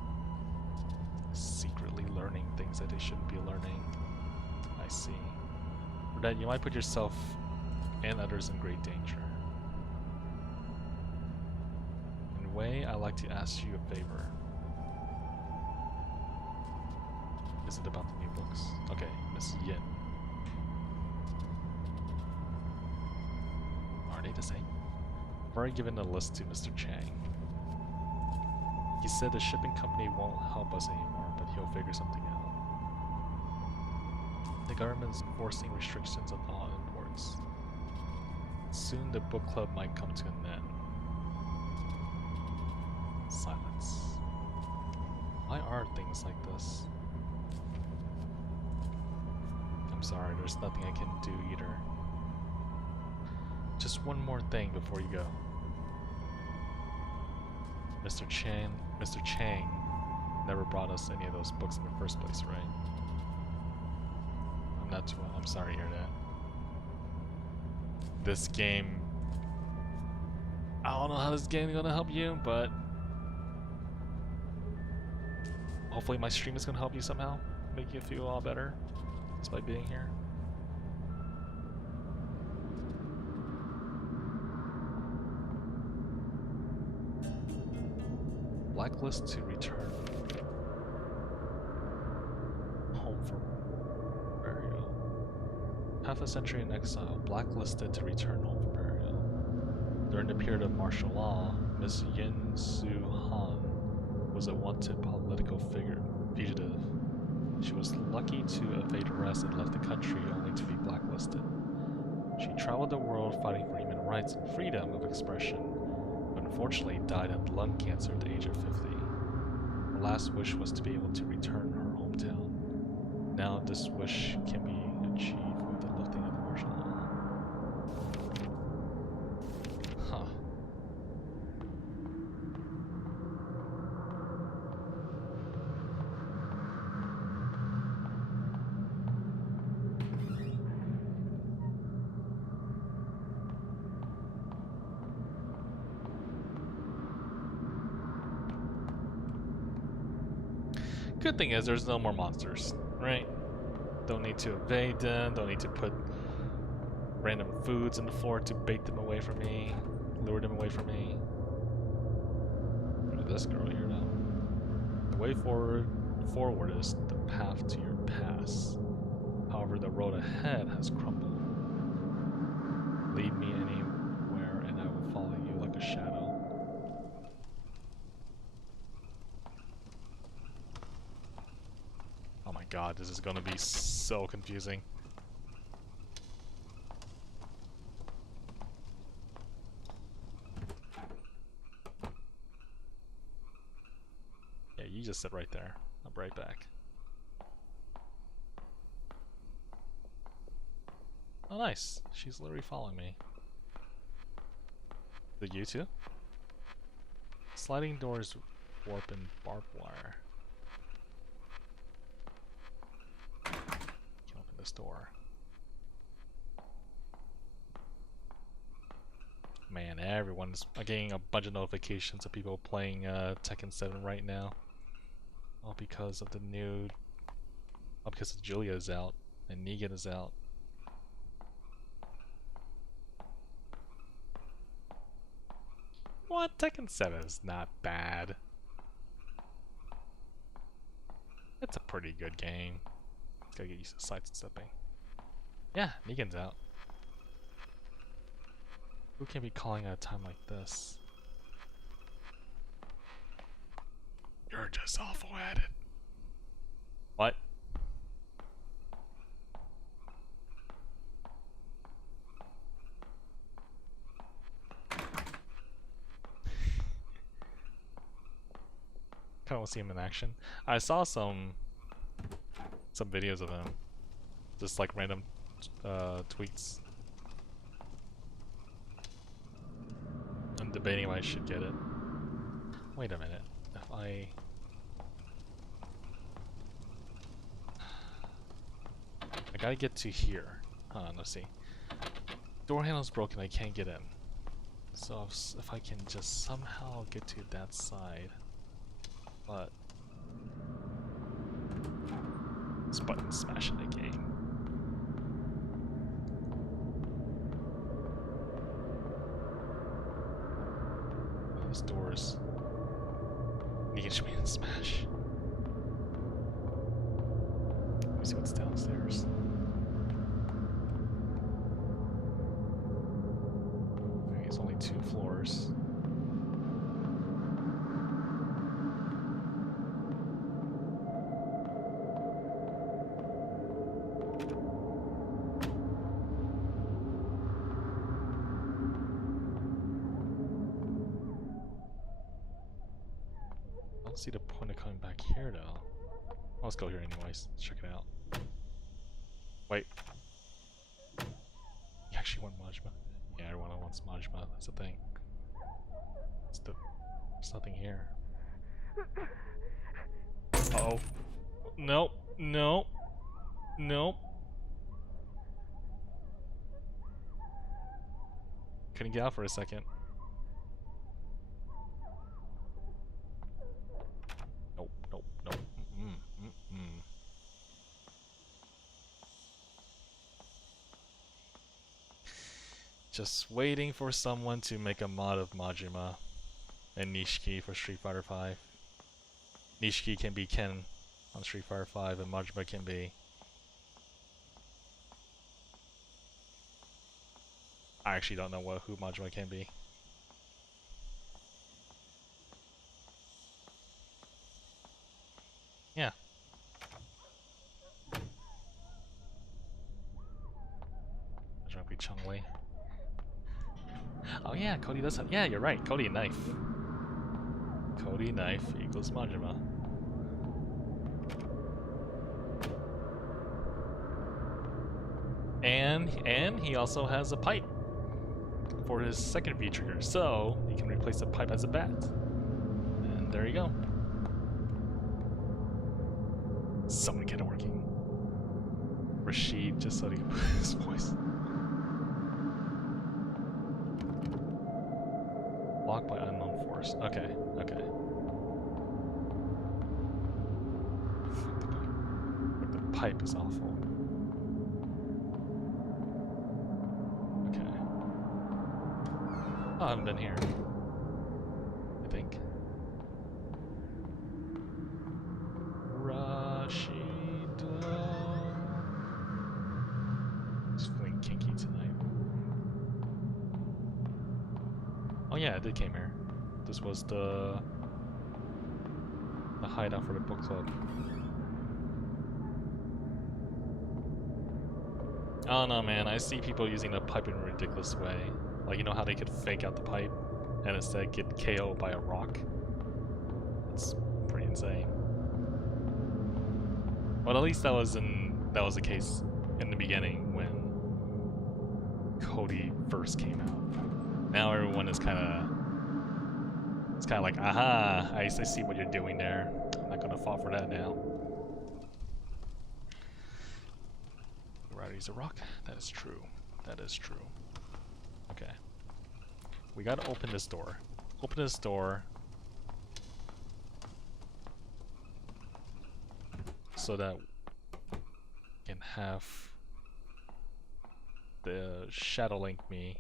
Secretly learning things that they shouldn't be learning. I see. For that, you might put yourself and others in great danger. In a way, I'd like to ask you a favor. Is it about the new books? Okay, Miss Yin. Are they the same? I've already given a list to Mr. Chang. He said the shipping company won't help us anymore, but he'll figure something out. The government is enforcing restrictions on all imports. Soon the book club might come to an end. Silence. Why are things like this? I'm sorry, there's nothing I can do either. Just one more thing before you go. Mr. Chang never brought us any of those books in the first place, right? I'm sorry to hear that. This game, I don't know how this game is gonna help you, but hopefully my stream is gonna help you somehow, make you feel all better just by being here. Blacklist to return home for burial. Half a century in exile, blacklisted to return home for burial. During the period of martial law, Ms. Yin Su Han was a wanted political fugitive. She was lucky to evade arrest and left the country only to be blacklisted. She traveled the world fighting for human rights and freedom of expression, but unfortunately died of lung cancer at the age of 50. Her last wish was to be able to return to her hometown. Now this wish can be achieved with the lifting of the martial law. Huh. Good thing is there's no more monsters, right? Don't need to evade them, don't need to put random foods in the floor to bait them away from me, lure them away from me. Look at this girl here now. The way forward is the path to your past. However, the road ahead has crumbled. Lead me anywhere and I will follow you like a shadow. Oh my god, this is gonna be so confusing. sit right there. I'll be right back. Oh, nice. She's literally following me. Is it you too? Sliding doors, warp, and barbed wire. Can open this door. Man, everyone's getting a bunch of notifications of people playing Tekken 7 right now. All because of the new... All because Julia is out, and Negan is out. What? Tekken 7 is not bad. It's a pretty good game. Gotta get used to sidestepping. Yeah, Negan's out. Who can be calling at a time like this? You're just awful at it. What? Kinda want to see him in action. I saw some videos of him. Just like random tweets. I'm debating if I should get it. Wait a minute. If I gotta get to here. Hold on, let's see. Door handle's broken, I can't get in. So if I can just somehow get to that side. But this button smashing the game. Those doors need to be in smash. Let me see what's downstairs. Okay, it's only 2 floors. I don't see the point of coming back here though. Well, let's go here anyways. Let's check it out. Wait. You actually want Majima? Yeah, everyone wants Majima. That's the thing. There's nothing here. Uh-oh. Nope. Nope. Nope. Couldn't get out for a second. Nope, nope, nope. Just waiting for someone to make a mod of Majima and Nishiki for Street Fighter V. Nishiki can be Ken on Street Fighter V, and Majima can be... I actually don't know who Majima can be. Yeah. Majima be Chun-Li. Oh yeah, Cody does have... Yeah, you're right. Cody Knife. Cody Knife equals Majima. And he also has a pipe for his second V-trigger, so he can replace the pipe as a bat. And there you go. Someone get it working. Rashid, just so he can put his voice. Blocked by unknown force. Okay, okay. But the pipe is awful. Okay. Oh, I haven't been here. I think. Rashid. Just feeling kinky tonight. Oh yeah, I did came here. This was the hideout for the book club. Oh no, man, I see people using the pipe in a ridiculous way. Like, you know how they could fake out the pipe and instead get KO'd by a rock? That's pretty insane. Well, at least that was the case in the beginning when Cody first came out. Now everyone is kind of like, aha, I see what you're doing there. I'm not gonna fall for that now. Gravity is a rock. That is true. That is true. Okay. We gotta open this door. Open this door so that we can have the Shadow Link me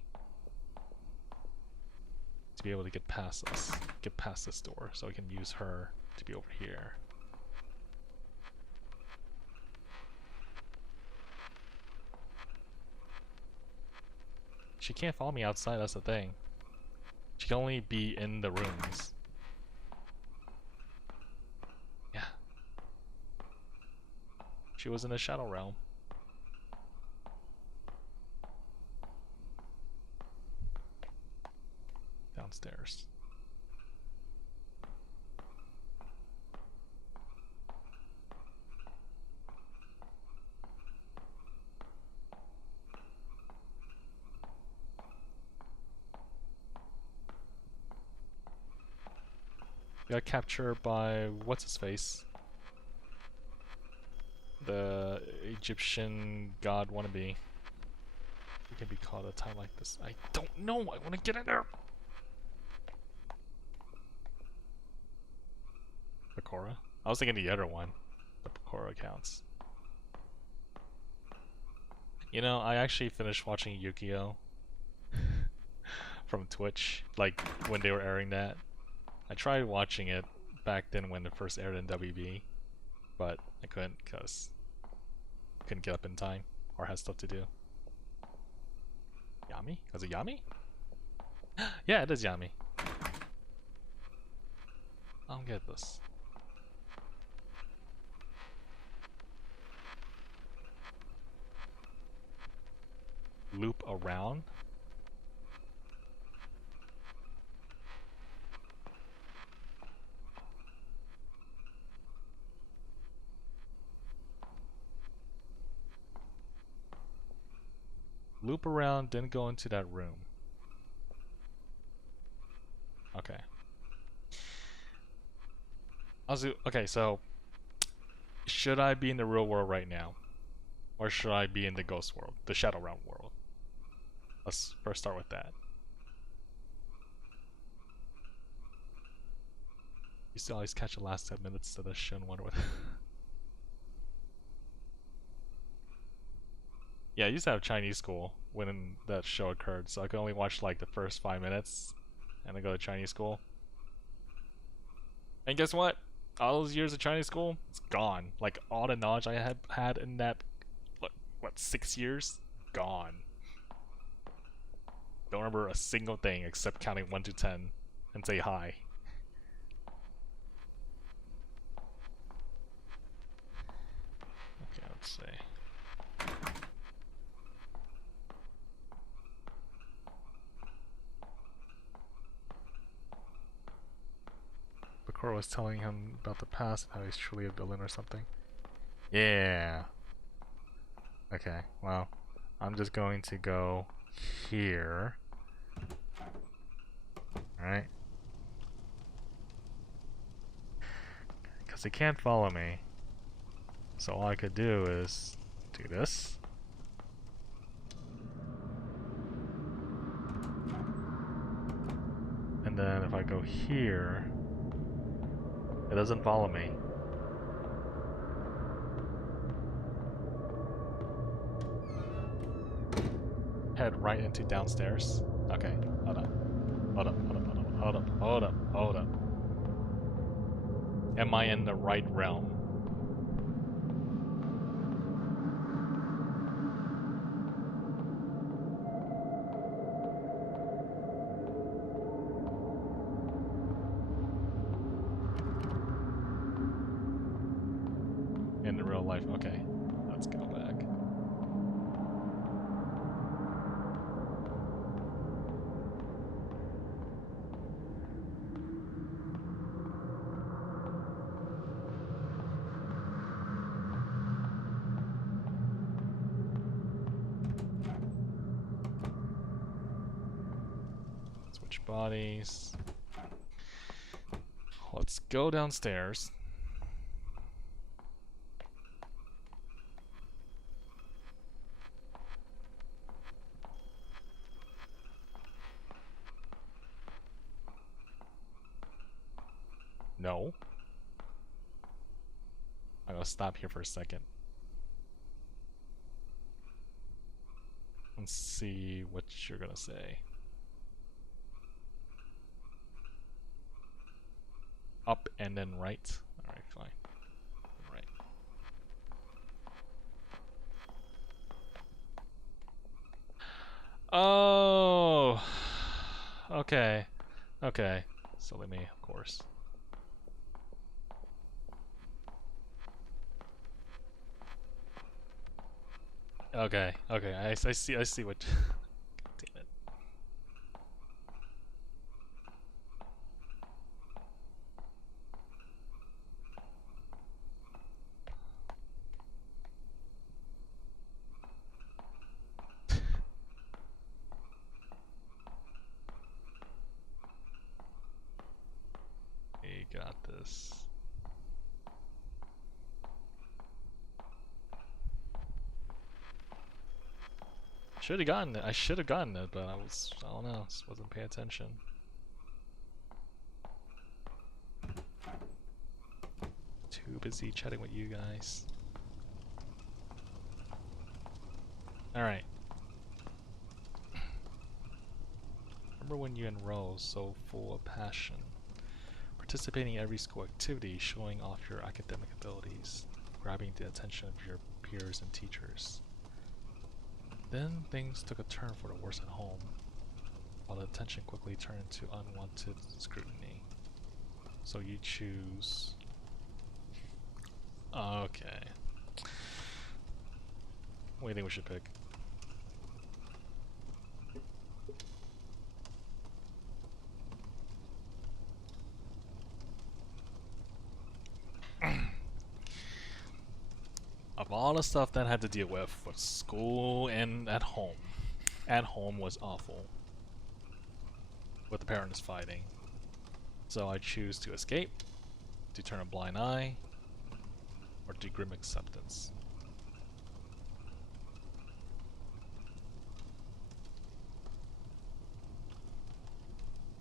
to be able to get past us, get past this door, so I can use her to be over here. She can't follow me outside, that's the thing. She can only be in the rooms. Yeah. She was in the Shadow Realm. Downstairs. Got captured by what's his face? The Egyptian god wannabe. It can be called a time like this. I don't know. I want to get in there. Bakura? I was thinking the other one. The Bakura counts. You know, I actually finished watching Yu-Gi-Oh! From Twitch, like when they were airing that. I tried watching it back then when it first aired in WB, but I couldn't because I couldn't get up in time or had stuff to do. Yami? Was it Yami? Yeah, it is Yami. I don't get this. Loop around? Loop around, then go into that room. Okay. Okay, so should I be in the real world right now? Or should I be in the ghost world? The Shadow Realm world? Let's first start with that. You still always catch the last 10 minutes of the show and wonder what... Yeah, I used to have Chinese school when that show occurred, so I could only watch like the first 5 minutes and then go to Chinese school. And guess what? All those years of Chinese school, it's gone. Like all the knowledge I had in that, what 6 years? Gone. Don't remember a single thing except counting 1 to 10 and say hi. Okay, let's see. Bakura was telling him about the past and how he's truly a villain or something. Yeah. Okay, well, I'm just going to go here. Alright. Because he can't follow me. So all I could do is do this. And then if I go here, it doesn't follow me. Head right into downstairs. Okay, hold up. Hold up, hold up, hold up, hold up, hold up, hold up. Am I in the right realm? In the real life, okay. Let's go back. bodies. Let's go downstairs. No. I'm gonna stop here for a second. Let's see what you're gonna say. Up and then right. Alright, fine. Right. Oh. Okay. Okay. Silly me, of course. Okay. Okay. I see. I see what. Damn it. We got this. Should have gotten it. I should have gotten it, but I don't know, just wasn't paying attention. Too busy chatting with you guys. Alright. Remember when you enrolled so full of passion, participating in every school activity, showing off your academic abilities, grabbing the attention of your peers and teachers. Then things took a turn for the worse at home, while the attention quickly turned into unwanted scrutiny. So you choose... Okay. What do you think we should pick? Of all the stuff that I had to deal with school and at home was awful. With the parents fighting. So I choose to escape, to turn a blind eye, or to grim acceptance.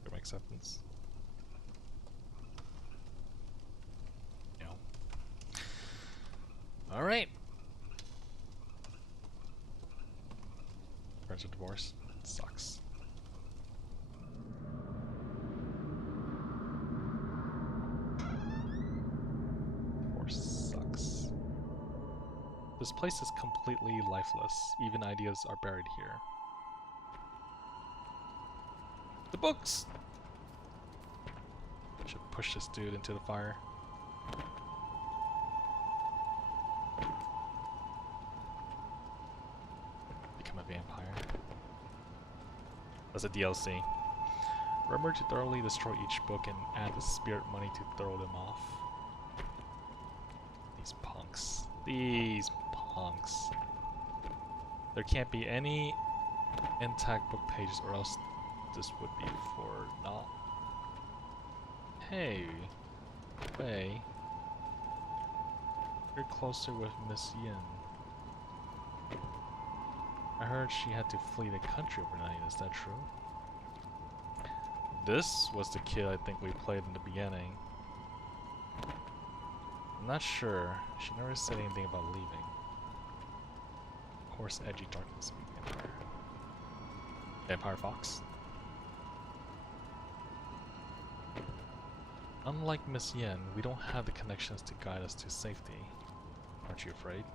Grim acceptance. Alright. Parents are divorced. Sucks. Divorce sucks. This place is completely lifeless. Even ideas are buried here. The books! Should push this dude into the fire. Vampire. That's a DLC. Remember to thoroughly destroy each book and add the spirit money to throw them off. These punks. These punks. There can't be any intact book pages or else this would be for naught. Hey. Wei. You're closer with Miss Yin. I heard she had to flee the country overnight, is that true? This was the kid I think we played in the beginning. I'm not sure. She never said anything about leaving. Of course, edgy darkness vampire. Vampire Fox. Unlike Miss Yin, we don't have the connections to guide us to safety. Aren't you afraid?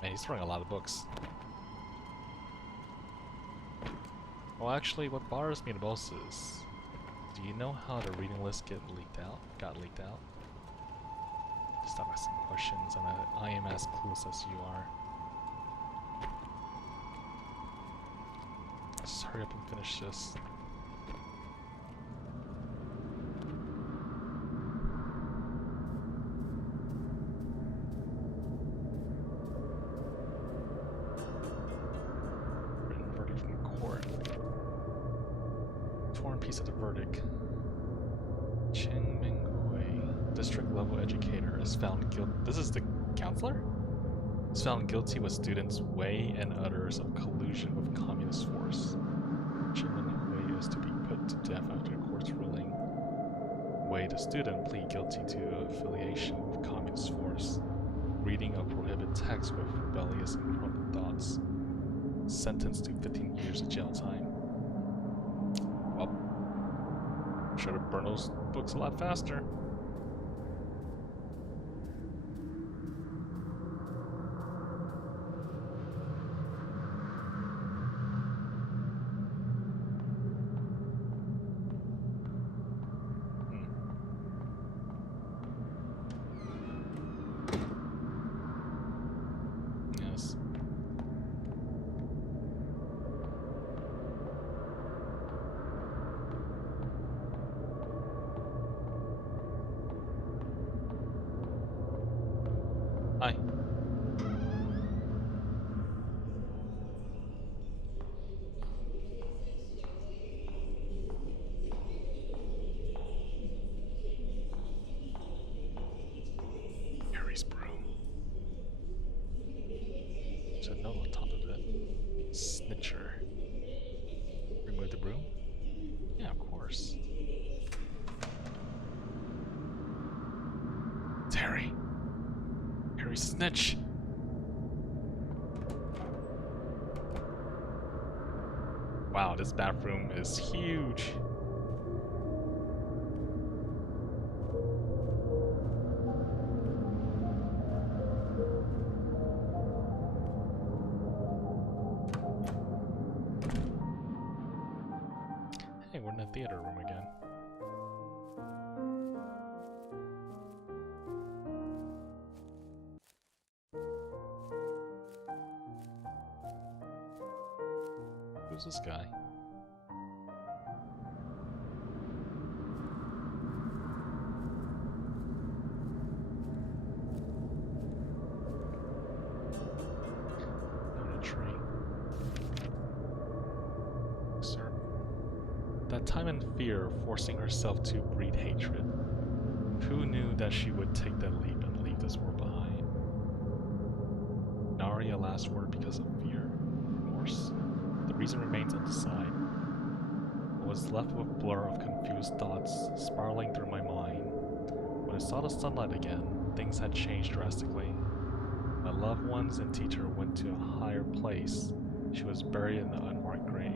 Man, he's throwing a lot of books. Well, actually, what bothers me the most is, do you know how the reading list got leaked out? Stop asking questions. I am as clueless as you are. Let's hurry up and finish this. Written verdict from court. piece of the verdict. Chen Minghui, district level educator, is found guilty. This is the counselor? Is found guilty with students Wei and others of collusion with communist force. Chen Minghui is to be put to death after the court's ruling. Wei, the student, plead guilty to affiliation with communist force, reading of prohibited texts with rebellious and corrupt thoughts. Sentenced to 15 years of jail time. Well, should have burned those books a lot faster. Yes. Hi. Harry's broom. There's a note on top of it. Snitcher. Remove the broom? Yeah, of course. It's Harry. Harry snitch. Wow, this bathroom is huge. Hey, we're in the theater room again. Who's this guy? On a tree. Sir. That time and fear, forcing herself to breed hatred. Who knew that she would take that leap and leave this world behind? Nari, a last word because of fear. Remorse? The reason remains undecided. I was left with a blur of confused thoughts spiraling through my mind. When I saw the sunlight again, things had changed drastically. My loved ones and teacher went to a higher place. She was buried in the unmarked grave,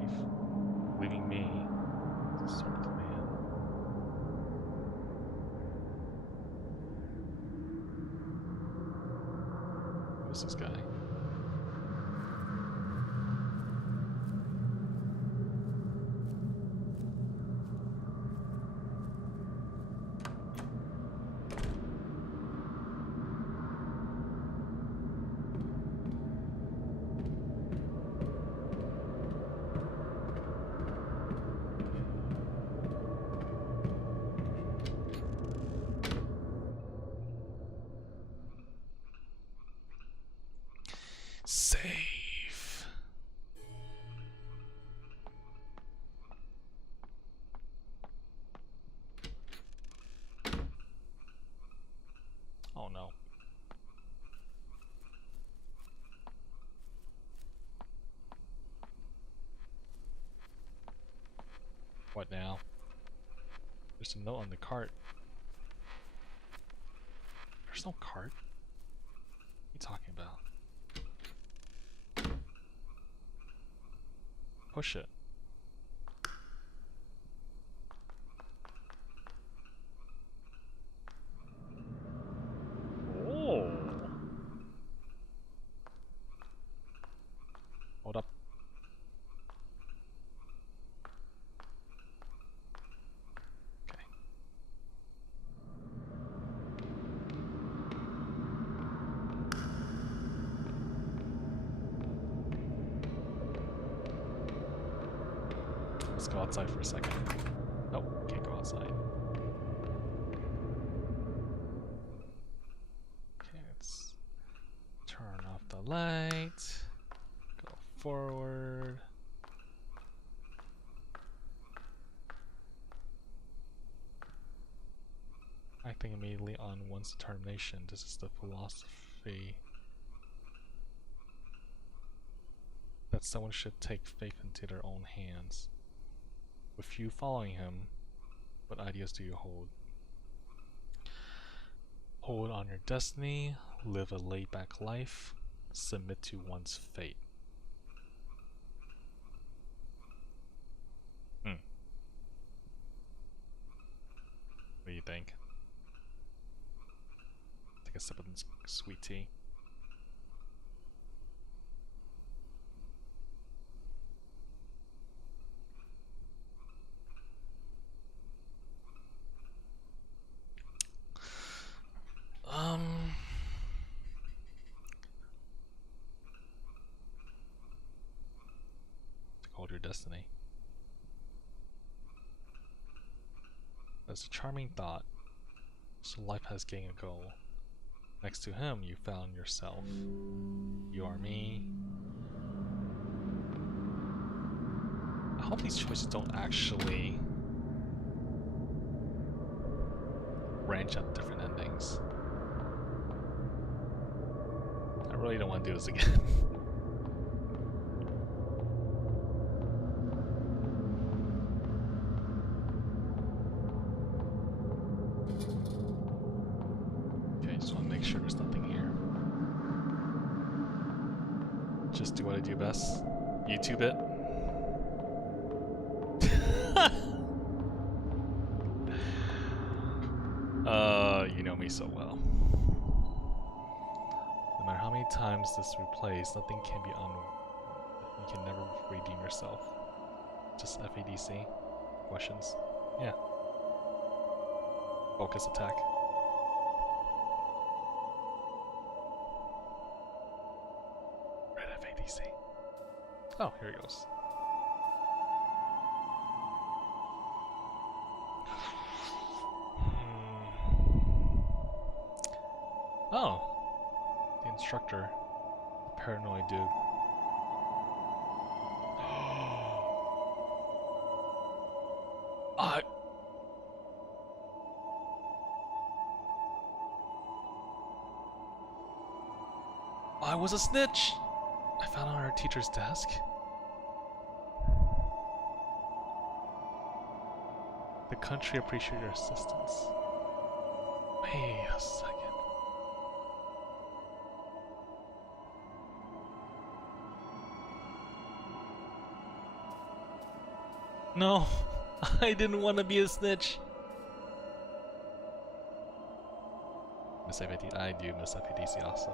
leaving me as a servant man. Who's this guy? Save. Oh no. What now? There's a note on the cart. There's no cart. What are you talking about? Push it. Oh. Hold up. Okay. Let's go outside for a second. Nope, can't go outside. Okay, let's turn off the light. Go forward. acting immediately on one's determination. This is the philosophy that someone should take fate into their own hands. With you following him, what ideas do you hold? Hold on your destiny, live a laid-back life, submit to one's fate. What do you think? Take a sip of this sweet tea. Hold your destiny. That's a charming thought. So life has gained a goal. Next to him, you found yourself. You are me. I hope these choices don't actually branch out different endings. I really don't want to do this again. Okay, just want to make sure there's nothing here. Just do what I do best. YouTube it. You know me so well. No matter how many times this replays, nothing can be you can never redeem yourself. Just FADC. Questions? Yeah. Focus attack. Red FADC. Oh, here it goes. Oh, the instructor, the paranoid dude. I was a snitch. I found it on our teacher's desk. The country appreciates your assistance. Wait a second. No, I didn't want to be a snitch. Miss FADC, I do miss FADC also.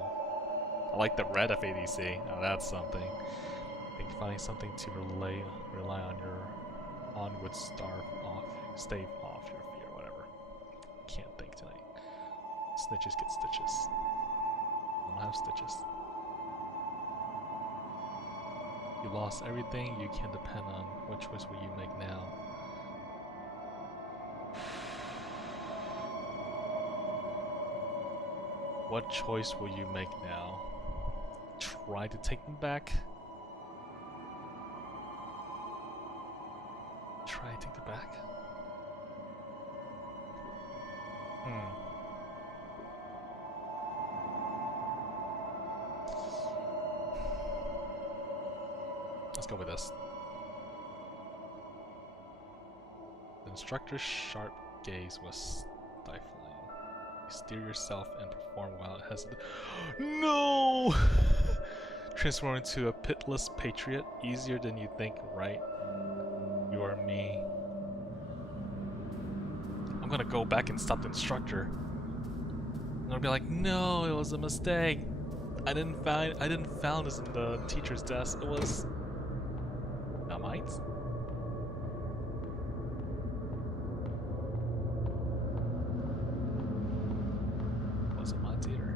I like the red FADC. Now that's something. I think finding something to rely on your would stave off your fear, whatever. Can't think tonight. Snitches get stitches. I don't have stitches. You lost everything you can depend on. What choice will you make now? What choice will you make now? Try to take them back? Try to take them back? Let's go with this. The instructor's sharp gaze was stifling. You steer yourself and perform without hesitation. No! Transform into a pitless patriot. Easier than you think, right? You are me. I'm gonna go back and stop the instructor. I'm gonna be like, no, it was a mistake. I didn't found this in the teacher's desk. It was not mine. Wasn't mine either.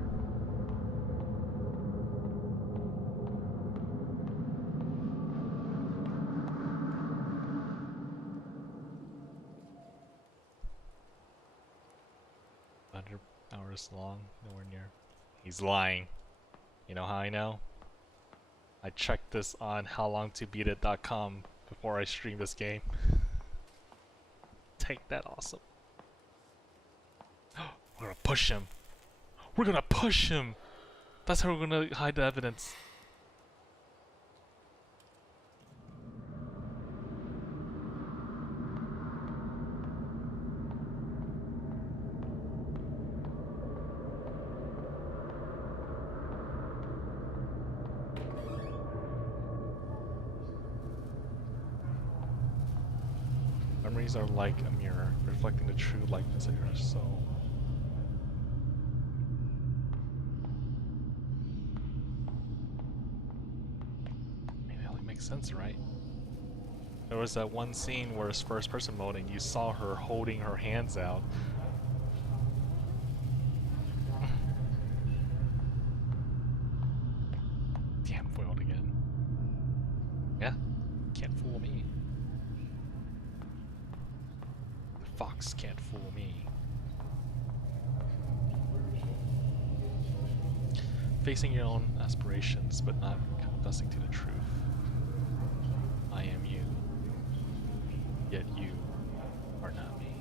Hours long, nowhere near. He's lying. You know how I know? I checked this on howlongtobeatit.com before I streamed this game. Take that, awesome. We're gonna push him. We're gonna push him! That's how we're gonna hide the evidence. Memories are like a mirror, reflecting the true likeness of your soul. I mean, that only makes sense, right? There was that one scene where it's first person mode and you saw her holding her hands out. Damn, foiled again. Yeah, can't fool me. The fox can't fool me. Facing your own aspirations, but not confessing to the truth. I am you, yet you are not me.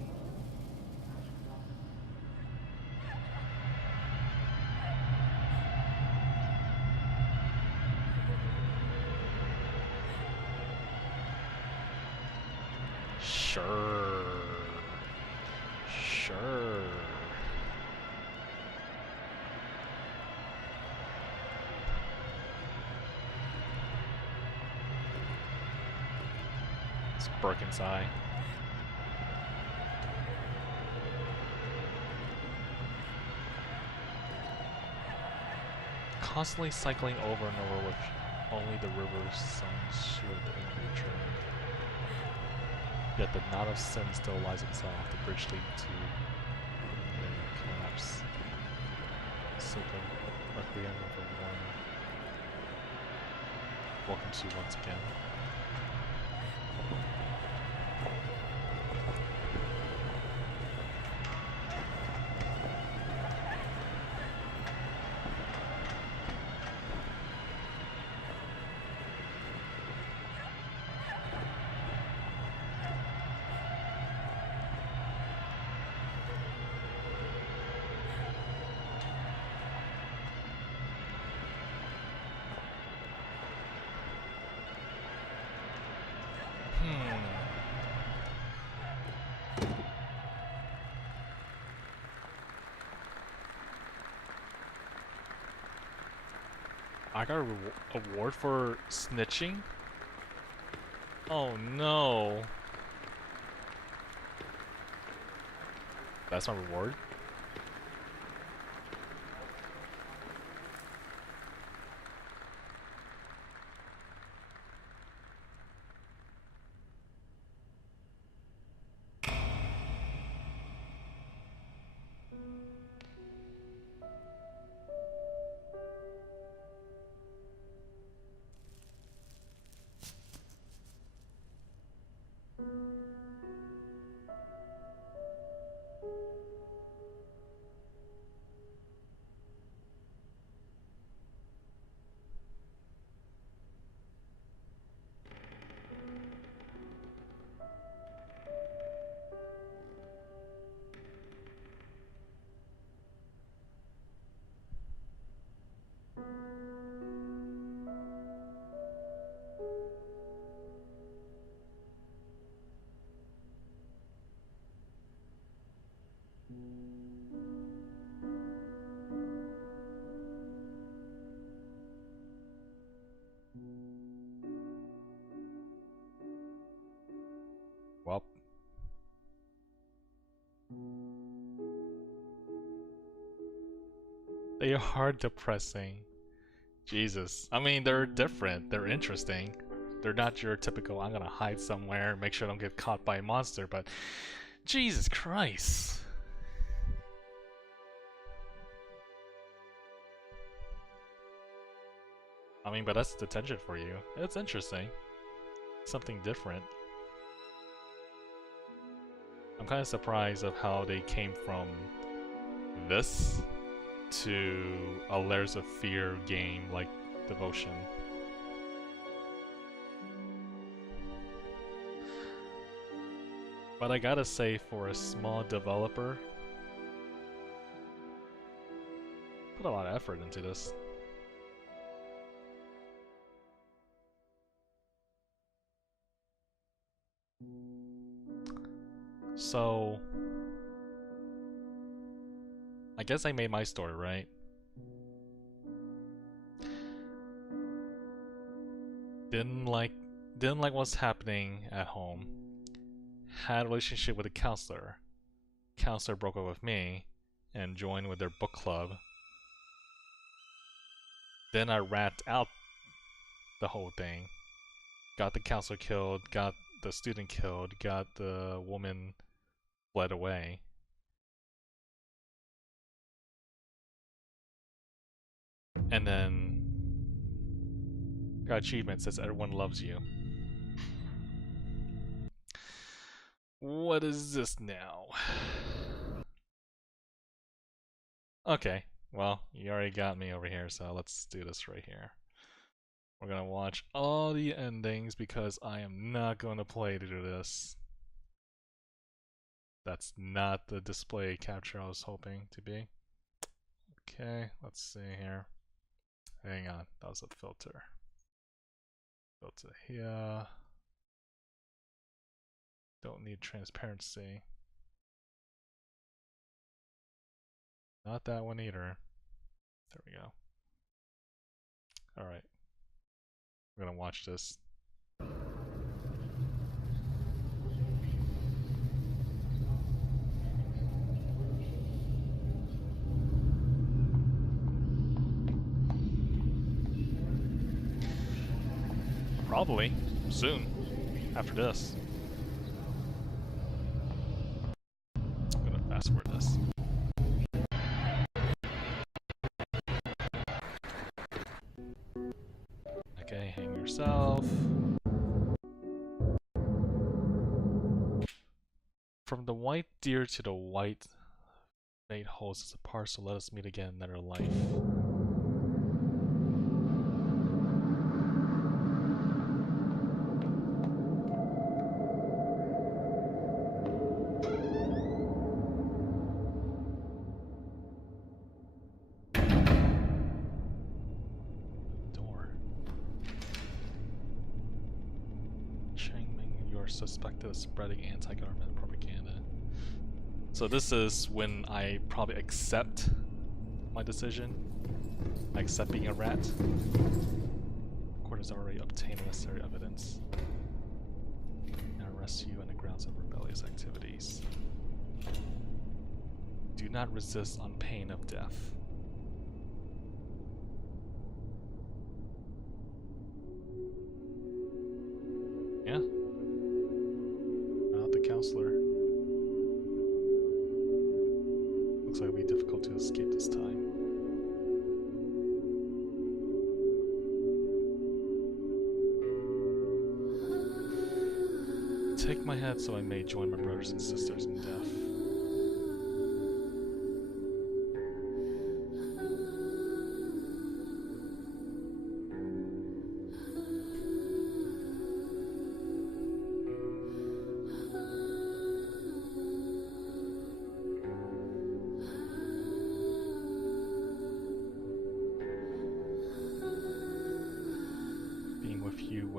Sure. Sure. It's Birkin's eye. Constantly cycling over and over with only the river's sun's shield in nature. Yet the knot of sin still lies itself, the bridge leading to the collapse. Silken requiem of a one. Welcome to you once again. I got an award for snitching? Oh no. That's my reward? Well. They are depressing. Jesus. I mean, they're different. They're interesting. They're not your typical, I'm gonna hide somewhere, make sure I don't get caught by a monster, but Jesus Christ. I mean, but that's detention for you. It's interesting. Something different. I'm kind of surprised of how they came from this to a Layers of Fear game like Devotion. But I gotta say, for a small developer, Put a lot of effort into this. So, I guess I made my story, right? Didn't like what's happening at home. Had a relationship with a counselor. Counselor broke up with me and joined with their book club. Then I ratted out the whole thing. Got the counselor killed, got the student killed, got the woman fled away. And then got achievement, says everyone loves you. What is this now? Okay, well, you already got me over here, so let's do this right here. We're gonna watch all the endings because I am not gonna play through this. That's not the display capture I was hoping to be. Okay, let's see here. Hang on, that was a filter. Filter here. Don't need transparency. Not that one either. There we go. Alright. We're gonna watch this. Probably soon after this. I'm gonna fast forward this. Okay, hang yourself. From the white deer to the white fate holds us apart, so let us meet again in another life. Suspected of spreading anti-government propaganda. So this is when I probably accept my decision. I accept being a rat. The court has already obtained the necessary evidence and arrest you on the grounds of rebellious activities. Do not resist on pain of death. Yeah. Counselor. Looks like it'll be difficult to escape this time. Take my head so I may join my brothers and sisters in death.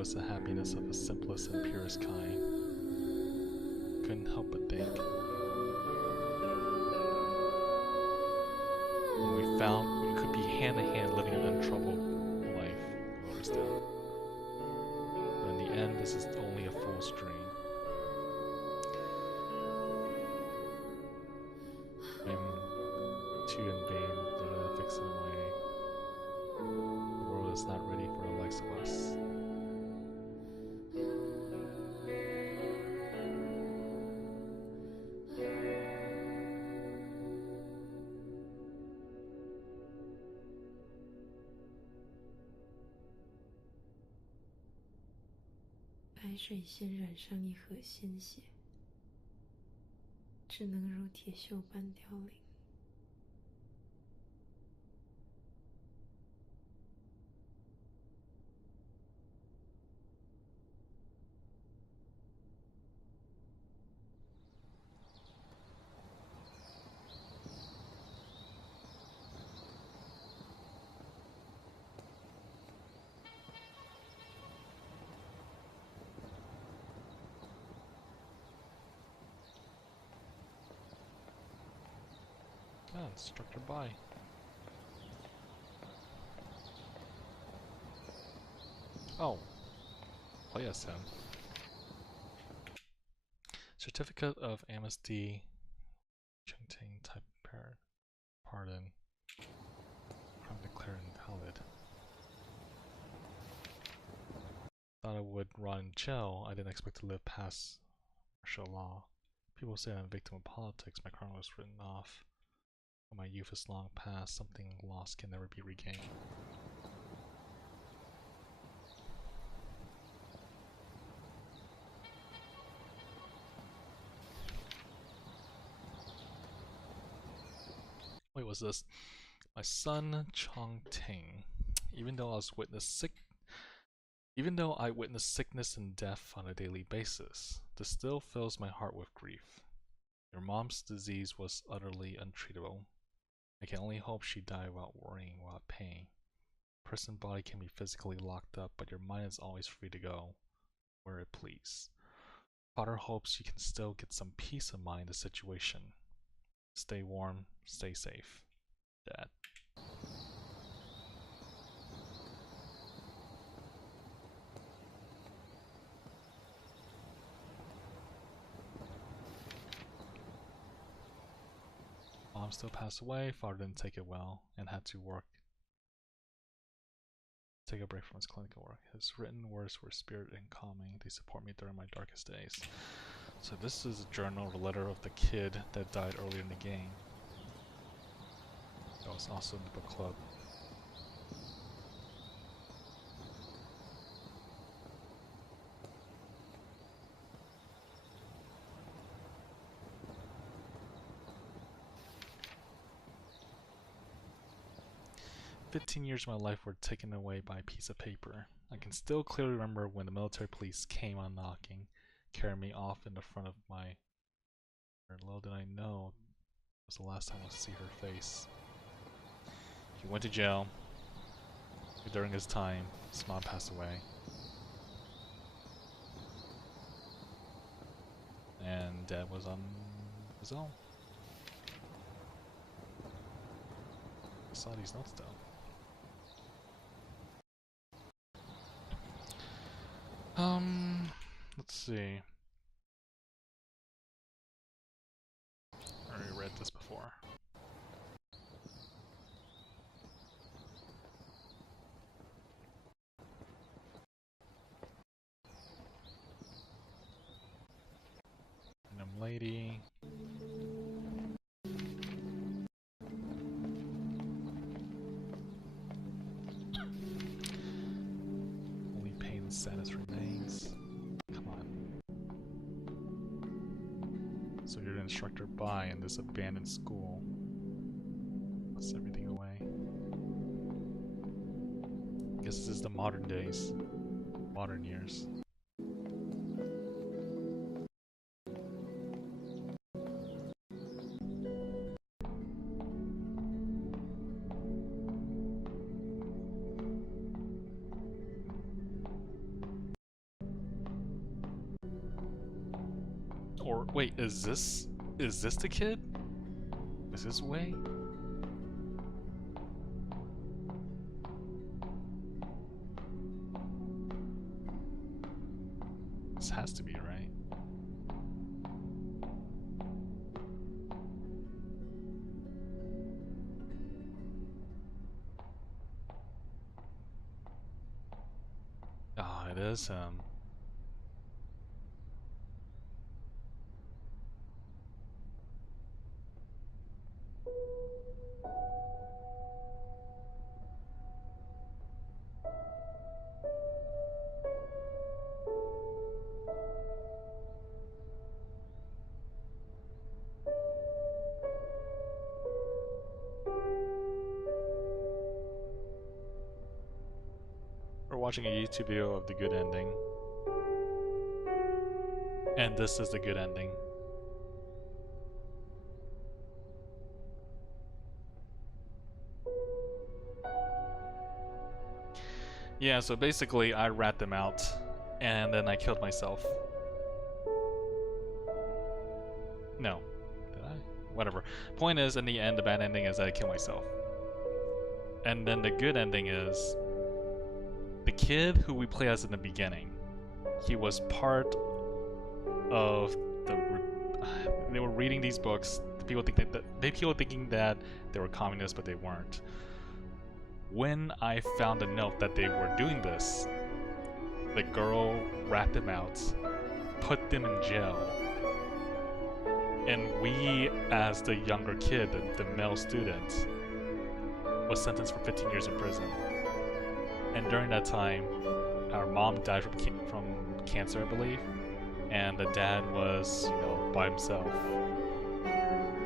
The happiness of the simplest and purest kind. Couldn't help but think. When we could be hand in hand living an untroubled life, Laura's death. But in the end, this is only a fool's dream. I'm too in vain to fix it away. The world is not ready for the likes of us.白水仙染上一河鲜血，只能如铁锈般凋零。Ah, instructor bye. Oh. Play as him. Certificate of Amnesty. Chengting type pardon. Crime declared invalid. Thought I would rot in jail. I didn't expect to live past martial law. People say I'm a victim of politics. My crime was written off. But my youth is long past. Something lost can never be regained. Wait, what's this? My son Chongting. Even though I witness sickness and death on a daily basis, this still fills my heart with grief. Your mom's disease was utterly untreatable. I can only hope she died without worrying, without pain. A person's body can be physically locked up, but your mind is always free to go where it please. Father hopes you can still get some peace of mind in the situation. Stay warm, stay safe. Dad. Mom still passed away. Father didn't take it well and had to take a break from his clinical work. His written words were spirited and calming. They support me during my darkest days. So this is a journal, a letter of the kid that died earlier in the game. That was also in the book club. "15 years of my life were taken away by a piece of paper. I can still clearly remember when the military police came on knocking, carried me off in the front of my... Little did I know it was the last time I'll see her face. He went to jail. During his time, his mom passed away. And Dad was on his own. I saw these notes though. Let's see. I already read this before. Random lady. Only pain and sadness remains. Come on. So you're an instructor by in this abandoned school. Puts everything away. Guess this is the modern days. Modern years. Or wait, is this the kid? Is this Wei? This has to be, right? Ah, it is him. We're watching a YouTube video of the good ending. And this is the good ending. Yeah, so basically I rat them out and then I killed myself. No. Did I? whatever. Point is, in the end, the bad ending is that I kill myself. And then the good ending is the kid who we play as in the beginning. He was part of the. They were reading these books. People thinking that they were communists, but they weren't. When I found a note that they were doing this, the girl ratted them out, put them in jail, and we, as the younger kid, the male student, was sentenced for 15 years in prison. And during that time, our mom died from cancer, I believe, and the dad was, by himself.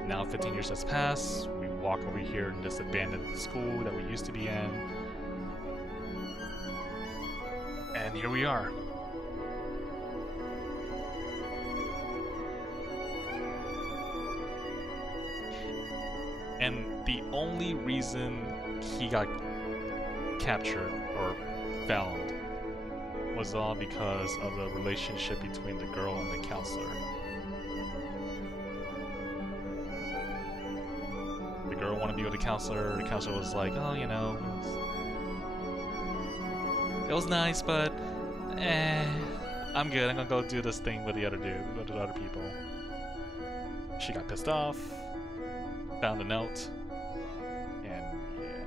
Now 15 years has passed, we walk over here in this abandoned school that we used to be in, and here we are. And the only reason he got captured or found was all because of the relationship between the girl and the counselor. The girl wanted to be with the counselor was like, oh, it was nice, but I'm good, I'm gonna go do this thing with the other dude, with the other people. She got pissed off, found a note, and yeah.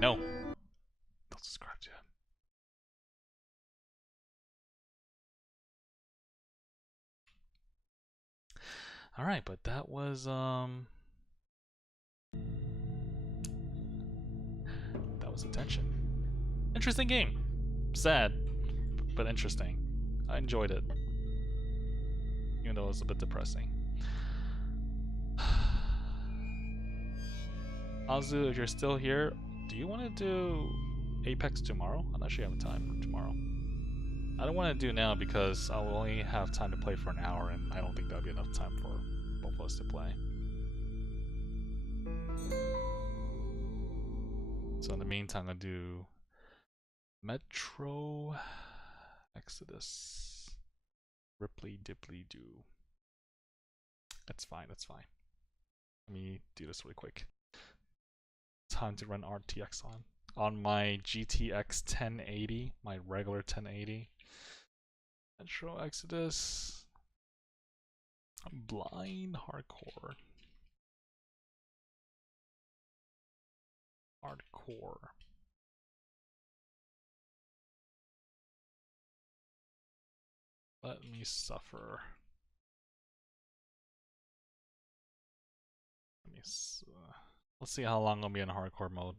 No. Don't subscribe to him. Alright, but that was Detention. Interesting game. Sad, but interesting. I enjoyed it. Even though it was a bit depressing. Azu, if you're still here, do you want to do Apex tomorrow? I'm not sure you have time for tomorrow. I don't want to do now because I'll only have time to play for an hour, and I don't think that'll be enough time for both of us to play. So in the meantime, I'll do Metro Exodus. Ripley Dipley Doo. That's fine, that's fine. Let me do this really quick. Time to run RTX on my GTX 1080, my regular 1080. Metro Exodus. Blind Hardcore. Hardcore. Let me suffer. Let's see how long I'll be in hardcore mode.